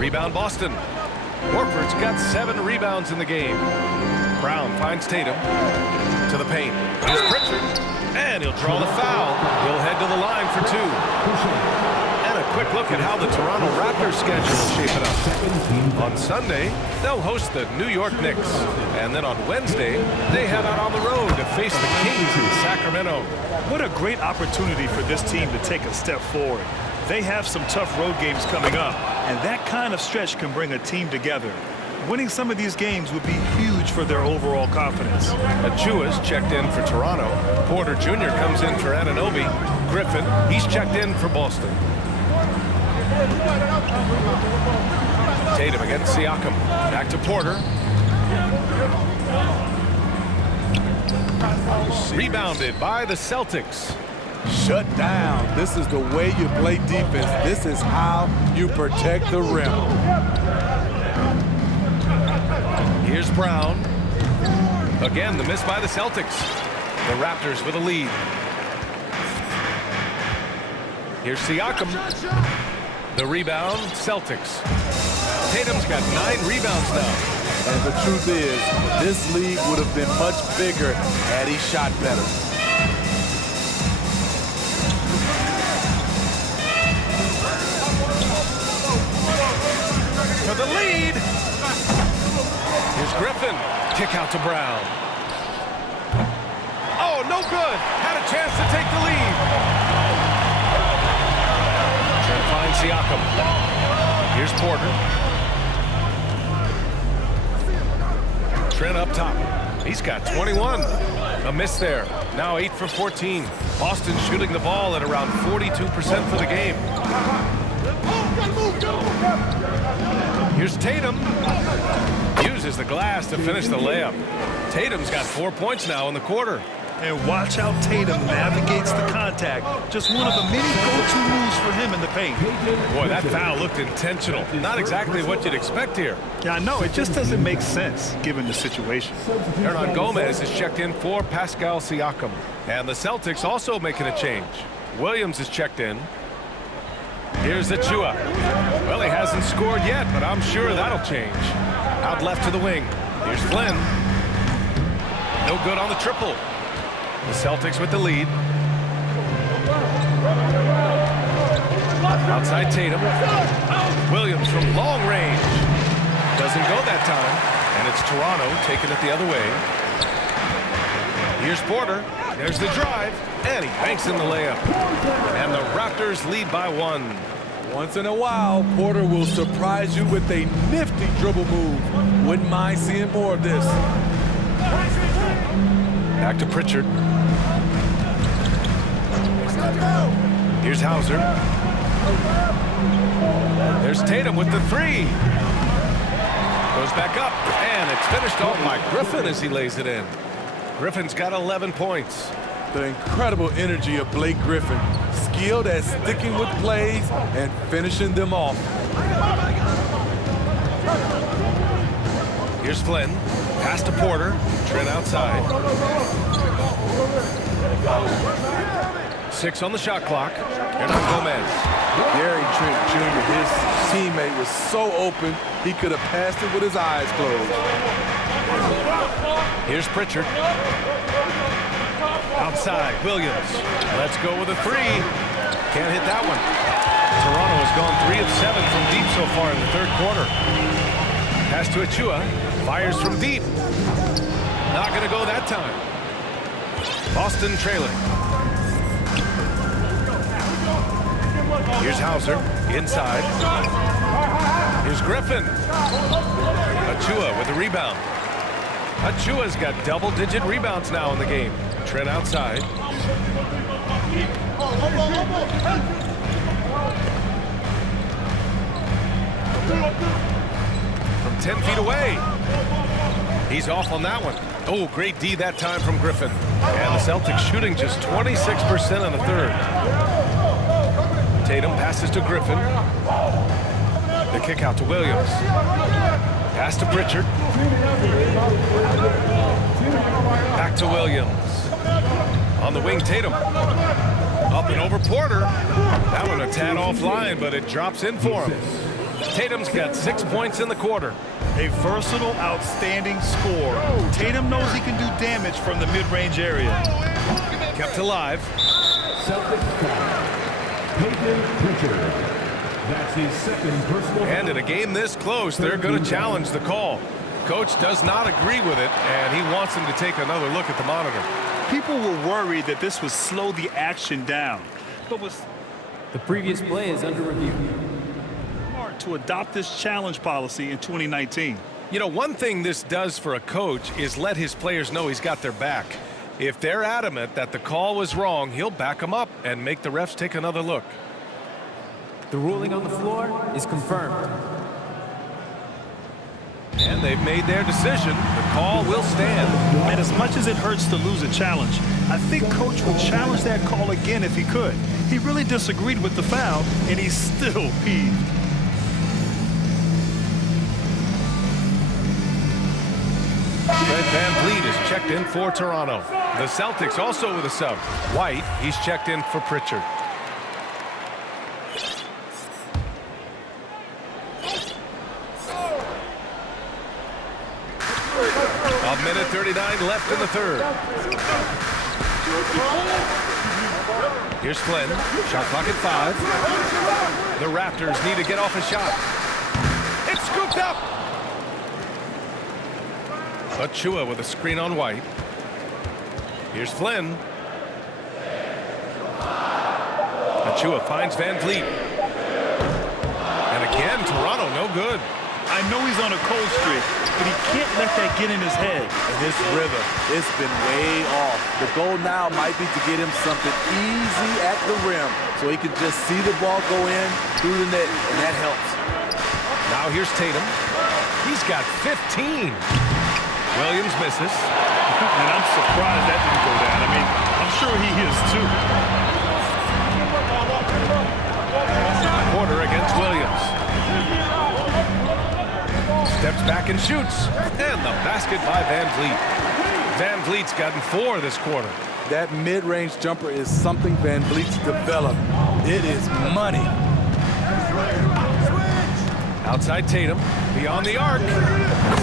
Rebound Boston. Horford's got 7 rebounds in the game. Brown finds Tatum to the paint. Here's Pritchard, and he'll draw the foul. He'll head to the line for 2. And a quick look at how the Toronto Raptors schedule is shaping up. On Sunday, they'll host the New York Knicks. And then on Wednesday, they head out on the road to face the Kings in Sacramento. What a great opportunity for this team to take a step forward. They have some tough road games coming up, and that kind of stretch can bring a team together. Winning some of these games would be huge for their overall confidence. Achiuwa's checked in for Toronto. Porter Jr. comes in for Anunoby. Griffin, he's checked in for Boston. Tatum against Siakam. Back to Porter. Rebounded by the Celtics. Shut down. This is the way you play defense. This is how you protect the rim. Here's Brown. Again, the miss by the Celtics. The Raptors with a lead. Here's Siakam. The rebound, Celtics. Tatum's got 9 rebounds now. And the truth is, this lead would have been much bigger had he shot better. For the lead. Here's Griffin. Kick out to Brown. Oh, no good. Had a chance to take the lead. Trying to find Siakam. Here's Porter. Trent up top. He's got 21. A miss there. Now 8 for 14. Boston shooting the ball at around 42% for the game. Here's Tatum. Uses the glass to finish the layup. Tatum's got 4 points now in the quarter. And watch how Tatum navigates the contact. Just one of the many go-to moves for him in the paint. Boy, that foul looked intentional. Not exactly what you'd expect here. Yeah, I know. It just doesn't make sense given the situation. Hernan Gomez is checked in for Pascal Siakam. And the Celtics also making a change. Williams is checked in. Here's Achua. Well, he hasn't scored yet, but I'm sure that'll change. Out left to the wing. Here's Flynn. No good on the triple. The Celtics with the lead. Outside Tatum. Williams from long range. Doesn't go that time. And it's Toronto taking it the other way. Here's Porter. There's the drive. And he banks in the layup. And the Raptors lead by 1. Once in a while, Porter will surprise you with a nifty dribble move. Wouldn't mind seeing more of this. Back to Pritchard. Here's Hauser. There's Tatum with the 3. Goes back up, and it's finished off by Griffin as he lays it in. Griffin's got 11 points. The incredible energy of Blake Griffin, skilled at sticking with plays and finishing them off. Here's Flynn. Pass to Porter. Trent outside. 6 on the shot clock. Hernan Gomez. Gary Trent Jr., his teammate, was so open, he could have passed it with his eyes closed. Here's Pritchard. Outside, Williams. Let's go with a 3. Can't hit that one. Toronto has gone 3 of 7 from deep so far in the third quarter. Pass to Achua. Fires from deep. Not going to go that time. Boston trailing. Here's Hauser. Inside. Here's Griffin. Achua with the rebound. Achua's got double-digit rebounds now in the game. Trent outside. From 10 feet away. He's off on that one. Oh, great D that time from Griffin. And the Celtics shooting just 26% in the third. Tatum passes to Griffin. The kick out to Williams. Pass to Pritchard. Back to Williams. On the wing, Tatum. Up and over Porter. That one a tad offline, but it drops in for him. Tatum's got 6 points in the quarter. A versatile, outstanding scorer. Tatum knows he can do damage from the mid-range area. Kept alive. Celtics Payton Pritchard. That's his second personal. And in a game this close, they're going to challenge the call. Coach does not agree with it, and he wants him to take another look at the monitor. People were worried that this would slow the action down, but was the previous play is under review. Smart to adopt this challenge policy in 2019. You know, one thing this does for a coach is let his players know he's got their back. If they're adamant that the call was wrong, he'll back them up and make the refs take another look. The ruling on the floor is confirmed. And they've made their decision. The call will stand. And as much as it hurts to lose a challenge, I think Coach would challenge that call again if he could. He really disagreed with the foul, and he's still peeved. Fred VanVleet is checked in for Toronto. The Celtics also with a sub. White, he's checked in for Pritchard. A minute 39 left in the third. Here's Flynn. Shot clock at 5. The Raptors need to get off a shot. It's scooped up. Achua with a screen on White. Here's Flynn. Achua finds VanVleet. And again, Toronto no good. I know he's on a cold streak, but he can't let that get in his head. And his rhythm, it's been way off. The goal now might be to get him something easy at the rim so he can just see the ball go in through the net, and that helps. Now here's Tatum. He's got 15. Williams misses. And I'm surprised that didn't go down. I mean, I'm sure he is too. Porter against Williams. Steps back and shoots. And the basket by VanVleet. VanVleet's gotten 4 this quarter. That mid-range jumper is something VanVleet's developed. It is money. Outside Tatum, beyond the arc,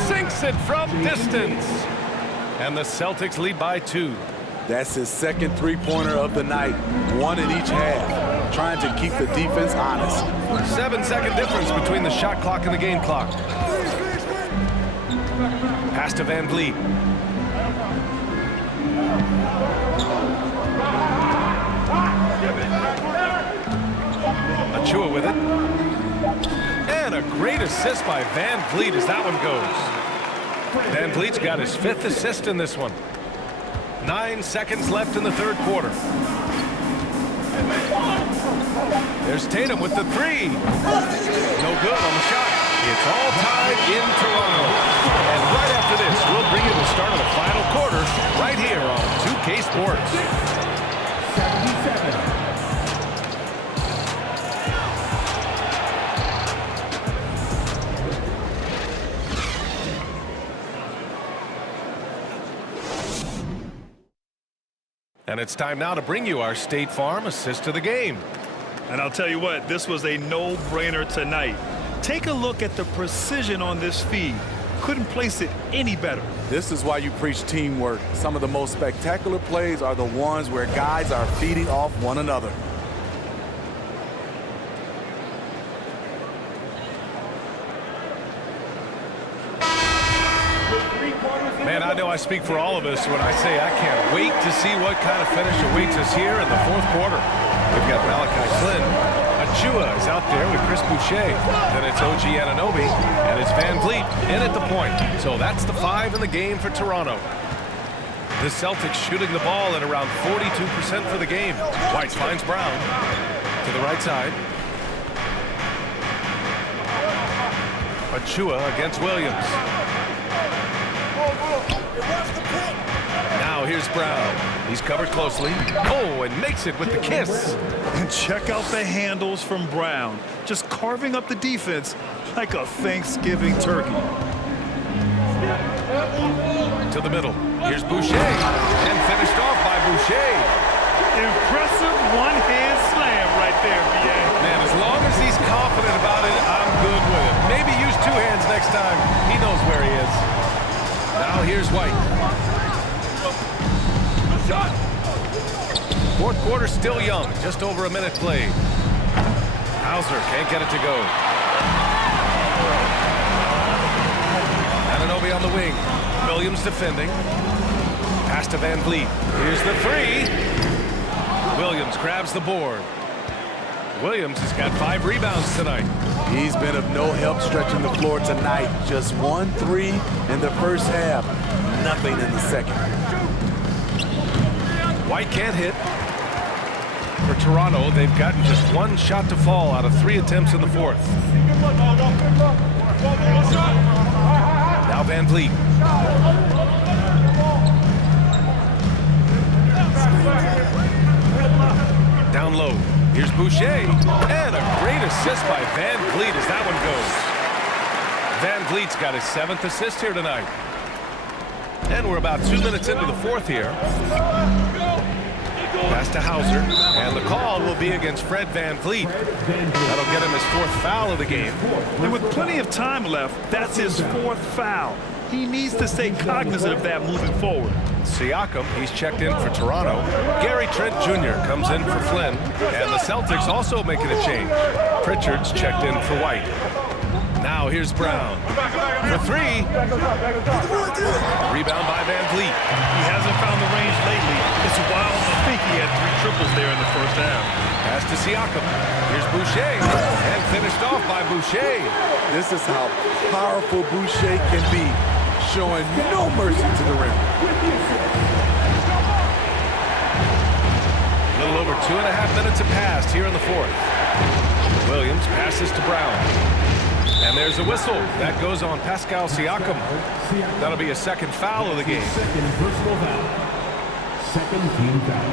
sinks it from distance. And the Celtics lead by 2. That's his second three-pointer of the night, 1 in each half, trying to keep the defense honest. 7-second difference between the shot clock and the game clock. Pass to VanVleet. Achua with it. And a great assist by VanVleet as that one goes. VanVleet's got his 5th assist in this one. 9 seconds left in the third quarter. There's Tatum with the 3. No good on the shot. It's all tied in Toronto. And right after this, we'll bring you the start of the final quarter right here on 2K Sports. 77. And it's time now to bring you our State Farm assist of the game. And I'll tell you what, this was a no-brainer tonight. Take a look at the precision on this feed. Couldn't place it any better. This is why you preach teamwork. Some of the most spectacular plays are the ones where guys are feeding off one another. Man, I know I speak for all of us when I say I can't wait to see what kind of finish awaits us here in the fourth quarter. We've got Malachi Flynn. Achua is out there with Chris Boucher. Then it's OG Anunoby, and it's VanVleet in at the point. So that's the 5 in the game for Toronto. The Celtics shooting the ball at around 42% for the game. White finds Brown to the right side. Achua against Williams. Now here's Brown. He's covered closely. Oh, and makes it with the kiss. And check out the handles from Brown. Just carving up the defense like a Thanksgiving turkey. To the middle. Here's Boucher. And finished off by Boucher. Impressive one-hand slam right there, B.A. Man, as long as he's confident about it, I'm good with it. Maybe use 2 hands next time. He knows where he is. Now here's White. Fourth quarter still young. Just over a minute played. Hauser can't get it to go. Anunoby on the wing. Williams defending. Pass to VanVleet. Here's the 3. Williams grabs the board. Williams has got 5 rebounds tonight. He's been of no help stretching the floor tonight. Just 1 3 in the first half. Nothing in the second. White can't hit. For Toronto, they've gotten just one shot to fall out of 3 attempts in the fourth. Now Van Vliet. Down low. Here's Boucher. And a great assist by Van Vliet as that one goes. Van Vliet's got his 7th assist here tonight. And we're about 2 minutes into the fourth here. Pass to Hauser, and the call will be against Fred Van Vliet. That'll get him his 4th foul of the game. And with plenty of time left, that's his 4th foul. He needs to stay cognizant of that moving forward. Siakam, he's checked in for Toronto. Gary Trent Jr. comes in for Flynn, and the Celtics also making a change. Pritchard's checked in for White. Now here's Brown for 3. Rebound by Van Vliet. He hasn't found the range lately. It's wild to think he had 3 triples there in the first half. Pass to Siakam. Here's Boucher, and finished off by Boucher. This is how powerful Boucher can be, showing no mercy to the rim. A little over 2.5 minutes have passed here in the fourth. Williams passes to Brown. And there's a whistle. That goes on Pascal Siakam. That'll be a 2nd foul of the game. Second personal foul. 2nd team foul.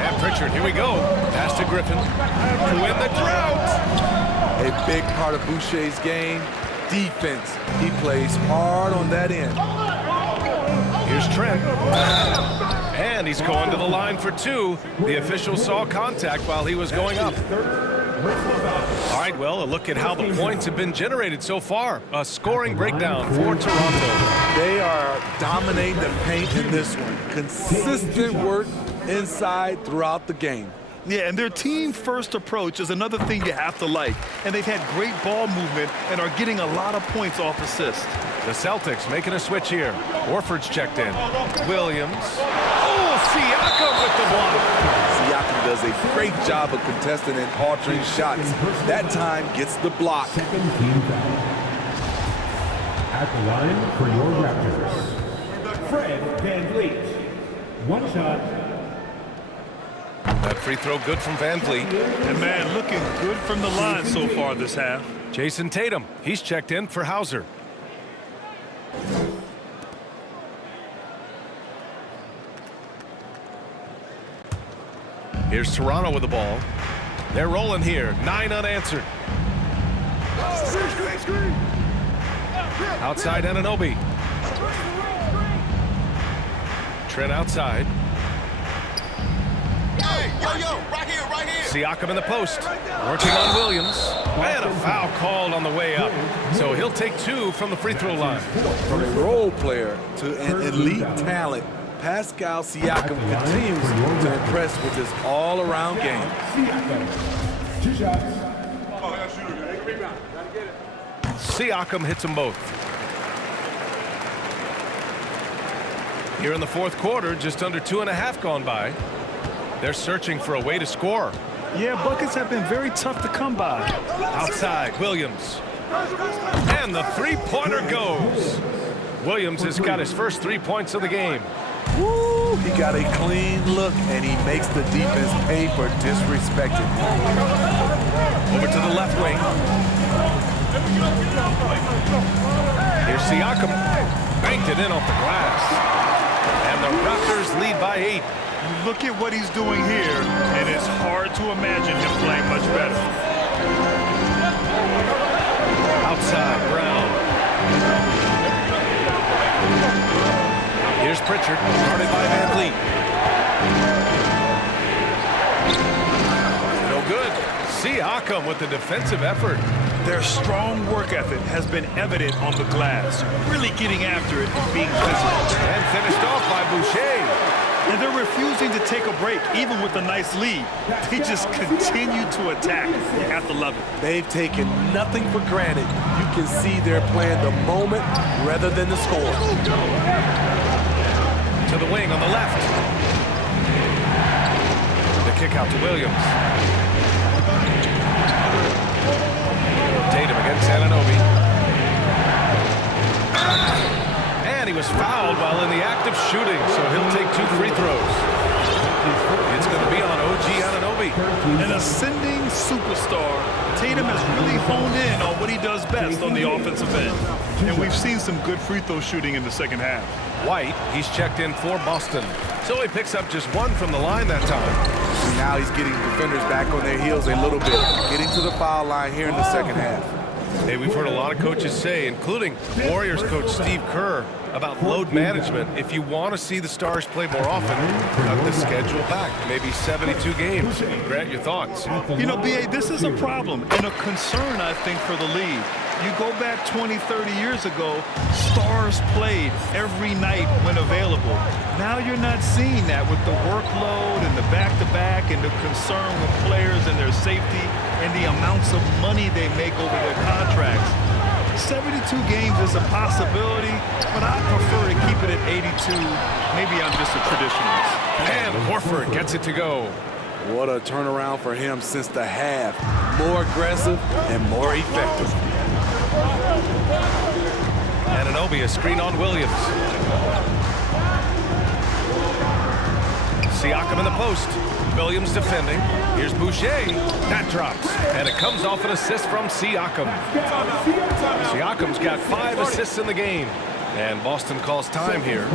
And Pritchard, here we go. Pass to Griffin to win the drought. A big part of Boucher's game, defense. He plays hard on that end. Here's Trent. And he's going to the line for 2. The official saw contact while he was going up. All right, well, a look at how the points have been generated so far. A scoring breakdown for Toronto. They are dominating the paint in this one. Consistent work inside throughout the game. Yeah, and their team-first approach is another thing you have to like. And they've had great ball movement and are getting a lot of points off assists. The Celtics making a switch here. Orford's checked in. Williams. Oh, Siakam with the block. Siakam does a great job of contesting and altering shots. That time gets the block. 2nd team foul. At the line for your Raptors, Fred Van Vliet. 1 shot. That free throw good from Van Vliet. And man, looking good from the line so far this half. Jason Tatum, he's checked in for Hauser. Here's Toronto with the ball. They're rolling here. 9 unanswered. Outside Anunoby. Trent outside. Siakam in the post. Working on Williams. And a foul called on the way up. So he'll take 2 from the free throw line. From a role player to an elite talent, Pascal Siakam continues to impress with his all-around game. 2 shots. Siakam hits them both. Here in the fourth quarter, just under 2.5 gone by. They're searching for a way to score. Yeah, buckets have been very tough to come by. Outside, Williams. And the 3-pointer goes. Williams has got his first 3 points of the game. Woo! He got a clean look, and he makes the defense pay for disrespecting him. Over to the left wing. Here's Siakam. Banked it in off the glass. And the Raptors lead by 8. Look at what he's doing here, and it's hard to imagine him playing much better. Outside, Brown. Here's Pritchard, guarded by Van Vliet. No good. Siakam with the defensive effort. Their strong work ethic has been evident on the glass, really getting after it and being physical. And finished off by Boucher. And they're refusing to take a break, even with a nice lead. They just continue to attack. You have to love it. They've taken nothing for granted. You can see they're playing the moment rather than the score. To the wing on the left. The kick out to Williams. Tatum against Anunoby. And he was fouled while in the act of shooting, so he'll take 2 free throws. It's going to be on OG Anunoby. An ascending superstar, Tatum has really honed in on what he does best on the offensive end. And we've seen some good free throw shooting in the second half. White, he's checked in for Boston. So he picks up just 1 from the line that time. Now he's getting defenders back on their heels a little bit, getting to the foul line here in the second half. Hey, we've heard a lot of coaches say, including Warriors coach Steve Kerr, about load management. If you want to see the Stars play more often, cut the schedule back, maybe 72 games. Grant, your thoughts? You know, B.A., this is a problem and a concern, I think, for the league. You go back 20, 30 years ago, Stars played every night when available. Now you're not seeing that with the workload and the back-to-back and the concern with players and their safety and the amounts of money they make over their contracts. 72 games is a possibility, but I prefer to keep it at 82. Maybe I'm just a traditionalist. And Horford gets it to go. What a turnaround for him since the half. More aggressive and more effective. Anunoby, a screen on Williams. Siakam in the post. Williams defending. Here's Boucher. That drops. And it comes off an assist from Siakam. Siakam's got 5 assists in the game. And Boston calls time here.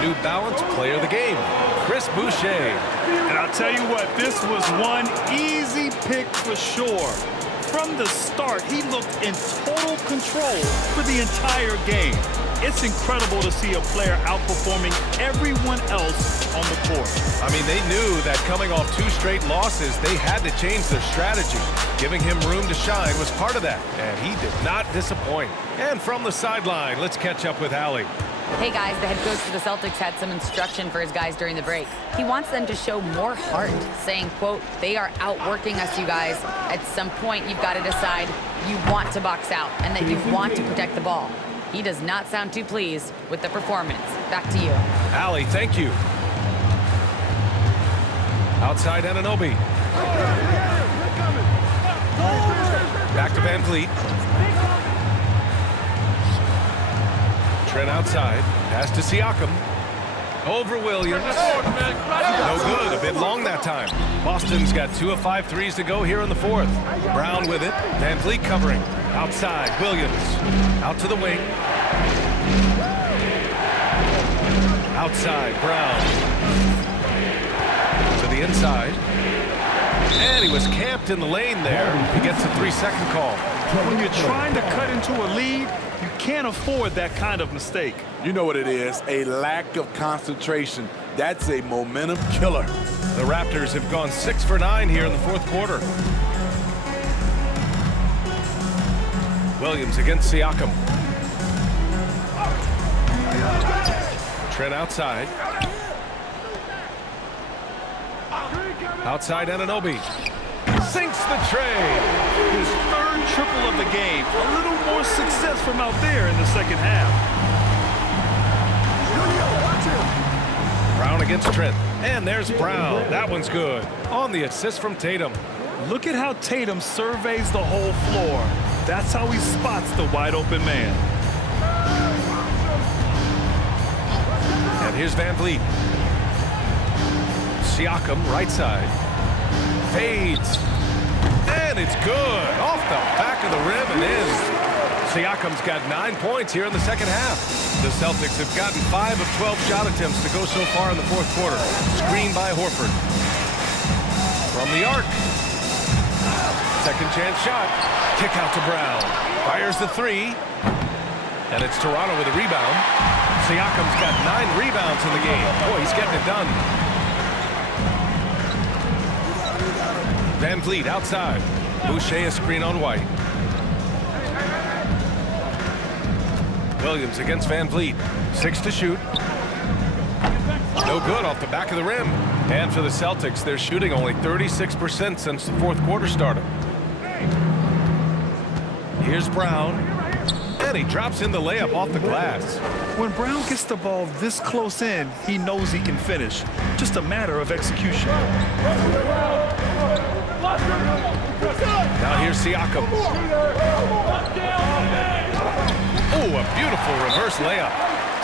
New Balance player of the game, Chris Boucher. And I'll tell you what, this was one easy pick for sure. From the start, he looked in total control for the entire game. It's incredible to see a player outperforming everyone else on the court. I mean, they knew that coming off 2 straight losses, they had to change their strategy. Giving him room to shine was part of that, and he did not disappoint. And from the sideline, let's catch up with Allie. Hey guys, the head coach for the Celtics had some instruction for his guys during the break. He wants them to show more heart, saying, quote, they are outworking us, you guys. At some point, you've got to decide you want to box out and that you want to protect the ball. He does not sound too pleased with the performance. Back to you. Allie, thank you. Outside Anunoby. Back to Van Vliet. Trent outside. Pass to Siakam. Over Williams. No good. A bit long that time. Boston's got 2 of 5 threes to go here in the 4th. Brown with it. Van Vliet covering. Outside. Williams. Out to the wing. Outside. Brown. To the inside. And he was camped in the lane there. He gets a 3-second call. When you're trying to cut into a lead, you can't afford that kind of mistake. You know what it is, a lack of concentration. That's a momentum killer. The Raptors have gone 6 for 9 here in the 4th quarter. Williams against Siakam. Trent outside. Outside Anunoby. Sinks the tray. His 3rd triple of the game. A little more success from out there in the second half. Brown against Trent. And there's Brown. That one's good. On the assist from Tatum. Look at how Tatum surveys the whole floor. That's how he spots the wide open man. And here's Van Vliet. Siakam, right side. Fades. And it's good. Off the back of the rim and in. Siakam's got 9 points here in the second half. The Celtics have gotten 5 of 12 shot attempts to go so far in the 4th quarter. Screened by Horford. From the arc. Second chance shot. Kick out to Brown. Fires the 3. And it's Toronto with a rebound. Siakam's got 9 rebounds in the game. Boy, he's getting it done. Van Vliet outside. Boucher a screen on White. Williams against Van Vliet. 6 to shoot. No good off the back of the rim. And for the Celtics, they're shooting only 36% since the fourth quarter started. Here's Brown. And he drops in the layup off the glass. When Brown gets the ball this close in, he knows he can finish. Just a matter of execution. Now here's Siakam. Oh, a beautiful reverse layup.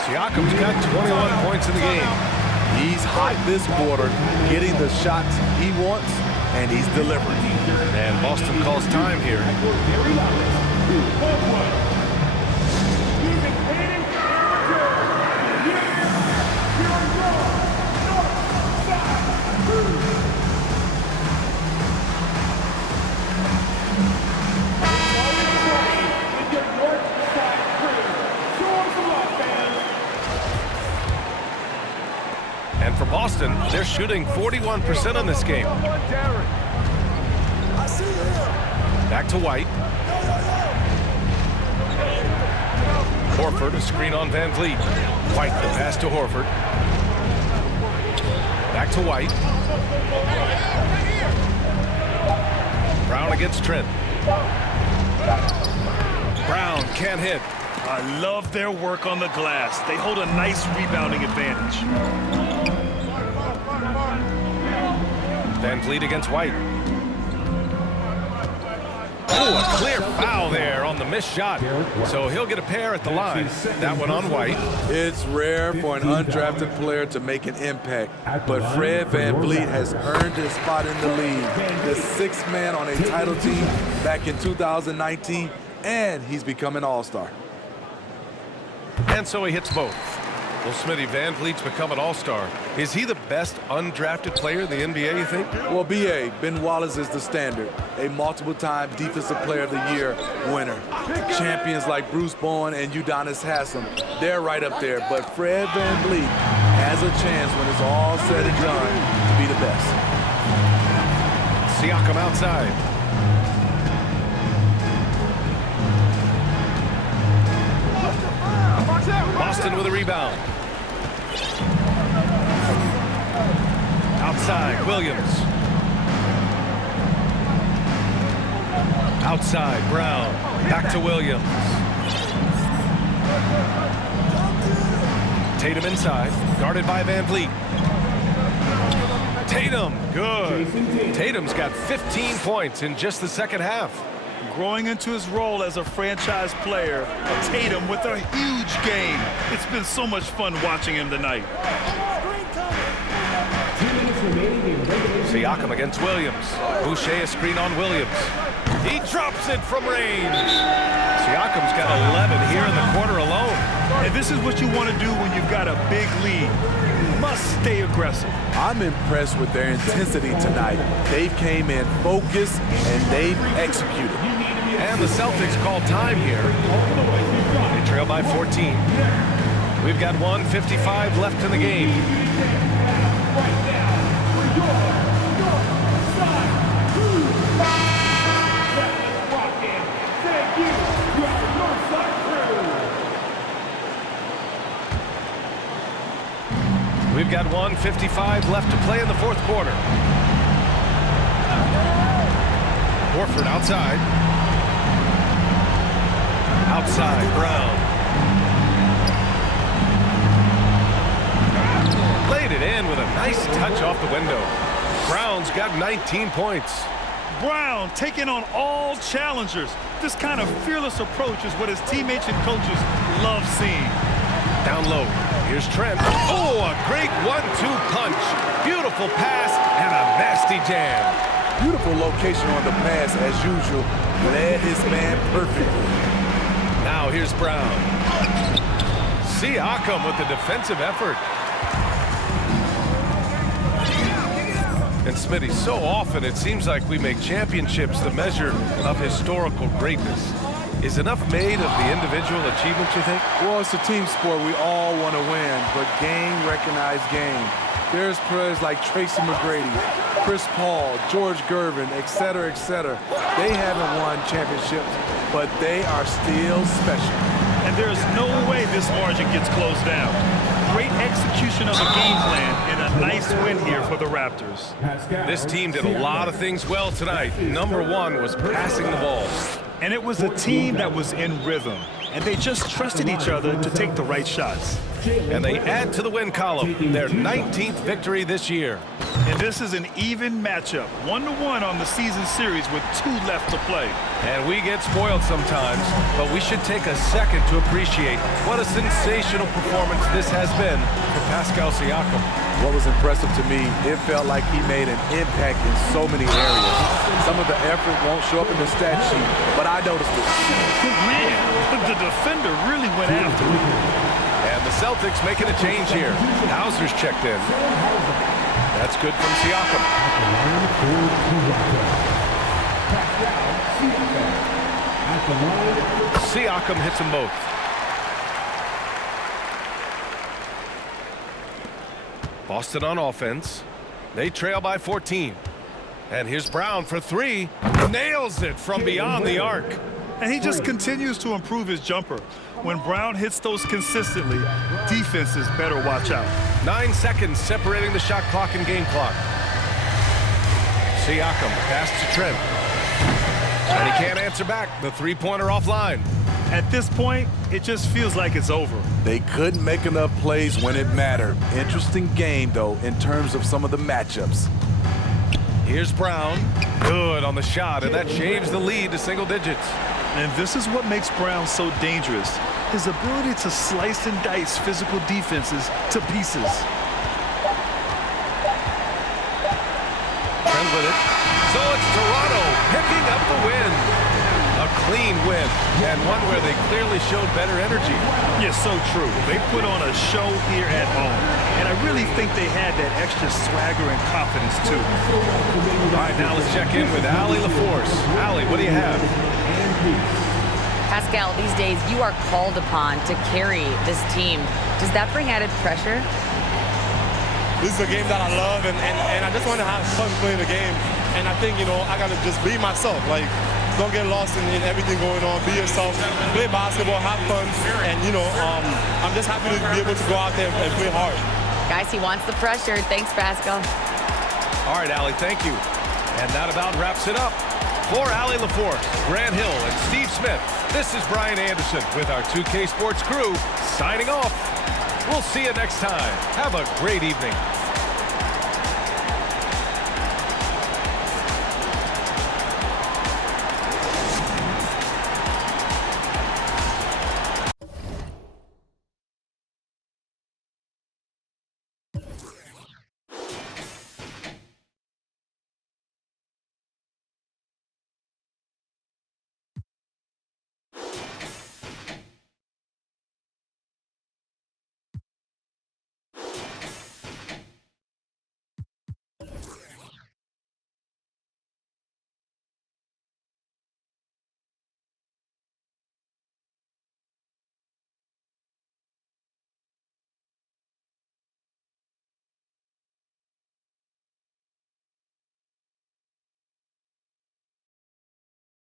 Siakam's got 21 points in the game. He's hot this quarter, getting the shots he wants, and he's delivering. And Boston calls time here. And for Boston, they're shooting 41% in this game. Back to White. Horford, a screen on Van Vliet. White, the pass to Horford. Back to White. Brown against Trent. Brown can't hit. I love their work on the glass. They hold a nice rebounding advantage. Van Vliet against White. Oh, a clear foul there on the missed shot. So he'll get a pair at the line. That one on White. It's rare for an undrafted player to make an impact, but Fred Van Vliet has earned his spot in the league. The sixth man on a title team back in 2019, and he's become an all-star. And so he hits both. Well, Smitty, Van Vliet's become an all-star. Is he the best undrafted player in the NBA, you think? Well, B.A., Ben Wallace is the standard. A multiple-time Defensive Player of the Year winner. Champions like Bruce Bowen and Udonis Haslem, they're right up there. But Fred Van Vliet has a chance when it's all said and done to be the best. Siakam outside. Boston with a rebound. Outside, Williams. Outside, Brown. Back to Williams. Tatum inside, guarded by Van Vliet. Tatum, good. Tatum's got 15 points in just the second half. Growing into his role as a franchise player, Tatum with a huge game. It's been so much fun watching him tonight. Siakam against Williams. Boucher a screen on Williams. He drops it from range. Siakam's got 11 here in the quarter alone. And this is what you want to do when you've got a big lead. You must stay aggressive. I'm impressed with their intensity tonight. They came in focused and they've executed. And the Celtics call time here. They trail by 14. We've got 1:55 left in the game. We've got 1:55 left to play in the fourth quarter. Horford outside. Outside, Brown. Laid it in with a nice touch off the window. Brown's got 19 points. Brown taking on all challengers. This kind of fearless approach is what his teammates and coaches love seeing. Down low. Here's Trent. Oh, a great 1-2 punch. Beautiful pass and a nasty jam. Beautiful location on the pass as usual. Led his man perfectly. Now here's Brown. Siakam with the defensive effort. And Smitty, so often it seems like we make championships the measure of historical greatness. Is enough made of the individual achievements, you think? Well, it's a team sport. We all want to win, but game recognized game. There's players like Tracy McGrady, Chris Paul, George Gervin, et cetera, et cetera. They haven't won championships, but they are still special. and there's no way this margin gets closed down. Great execution of the game plan and a nice win here for the Raptors. This team did a lot of things well tonight. Number one was passing the ball. And it was a team that was in rhythm, and they just trusted each other to take the right shots. And they add to the win column, their 19th victory this year. And this is an even matchup, 1-1 on the season series with 2 left to play. And we get spoiled sometimes, but we should take a second to appreciate what a sensational performance this has been for Pascal Siakam. What was impressive to me, it felt like he made an impact in so many areas. Some of the effort won't show up in the stat sheet, but I noticed it. Man, the defender really went after him. And the Celtics making a change here. Hauser's checked in. That's good from Siakam. Siakam hits them both. Boston on offense. They trail by 14. And here's Brown for 3. Nails it from beyond the arc. And he just continues to improve his jumper. When Brown hits those consistently, defenses better watch out. 9 seconds separating the shot clock and game clock. Siakam pass to Trent. And he can't answer back. The three-pointer offline. At this point, it just feels like it's over. They couldn't make enough plays when it mattered. Interesting game, though, in terms of some of the matchups. Here's Brown. Good on the shot, and that shaves the lead to single digits. And this is what makes Brown so dangerous. His ability to slice and dice physical defenses to pieces. Trent with it. So it's Toronto picking up the win. A clean win, and one where they clearly showed better energy. Yeah, so true. They put on a show here at home, and I really think they had that extra swagger and confidence, too. All right, now let's check in with Allie LaForce. Allie, what do you have? Pascal, these days you are called upon to carry this team. Does that bring added pressure? This is a game that I love, and I just want to have fun playing the game. And I think, I got to just be myself. Like, don't get lost in everything going on. Be yourself. Play basketball, have fun. And, I'm just happy to be able to go out there and play hard. Guys, he wants the pressure. Thanks, Pascal. All right, Allie, thank you. And that about wraps it up. For Allie LaForce, Grant Hill, and Steve Smith, this is Brian Anderson with our 2K Sports crew signing off. We'll see you next time. Have a great evening.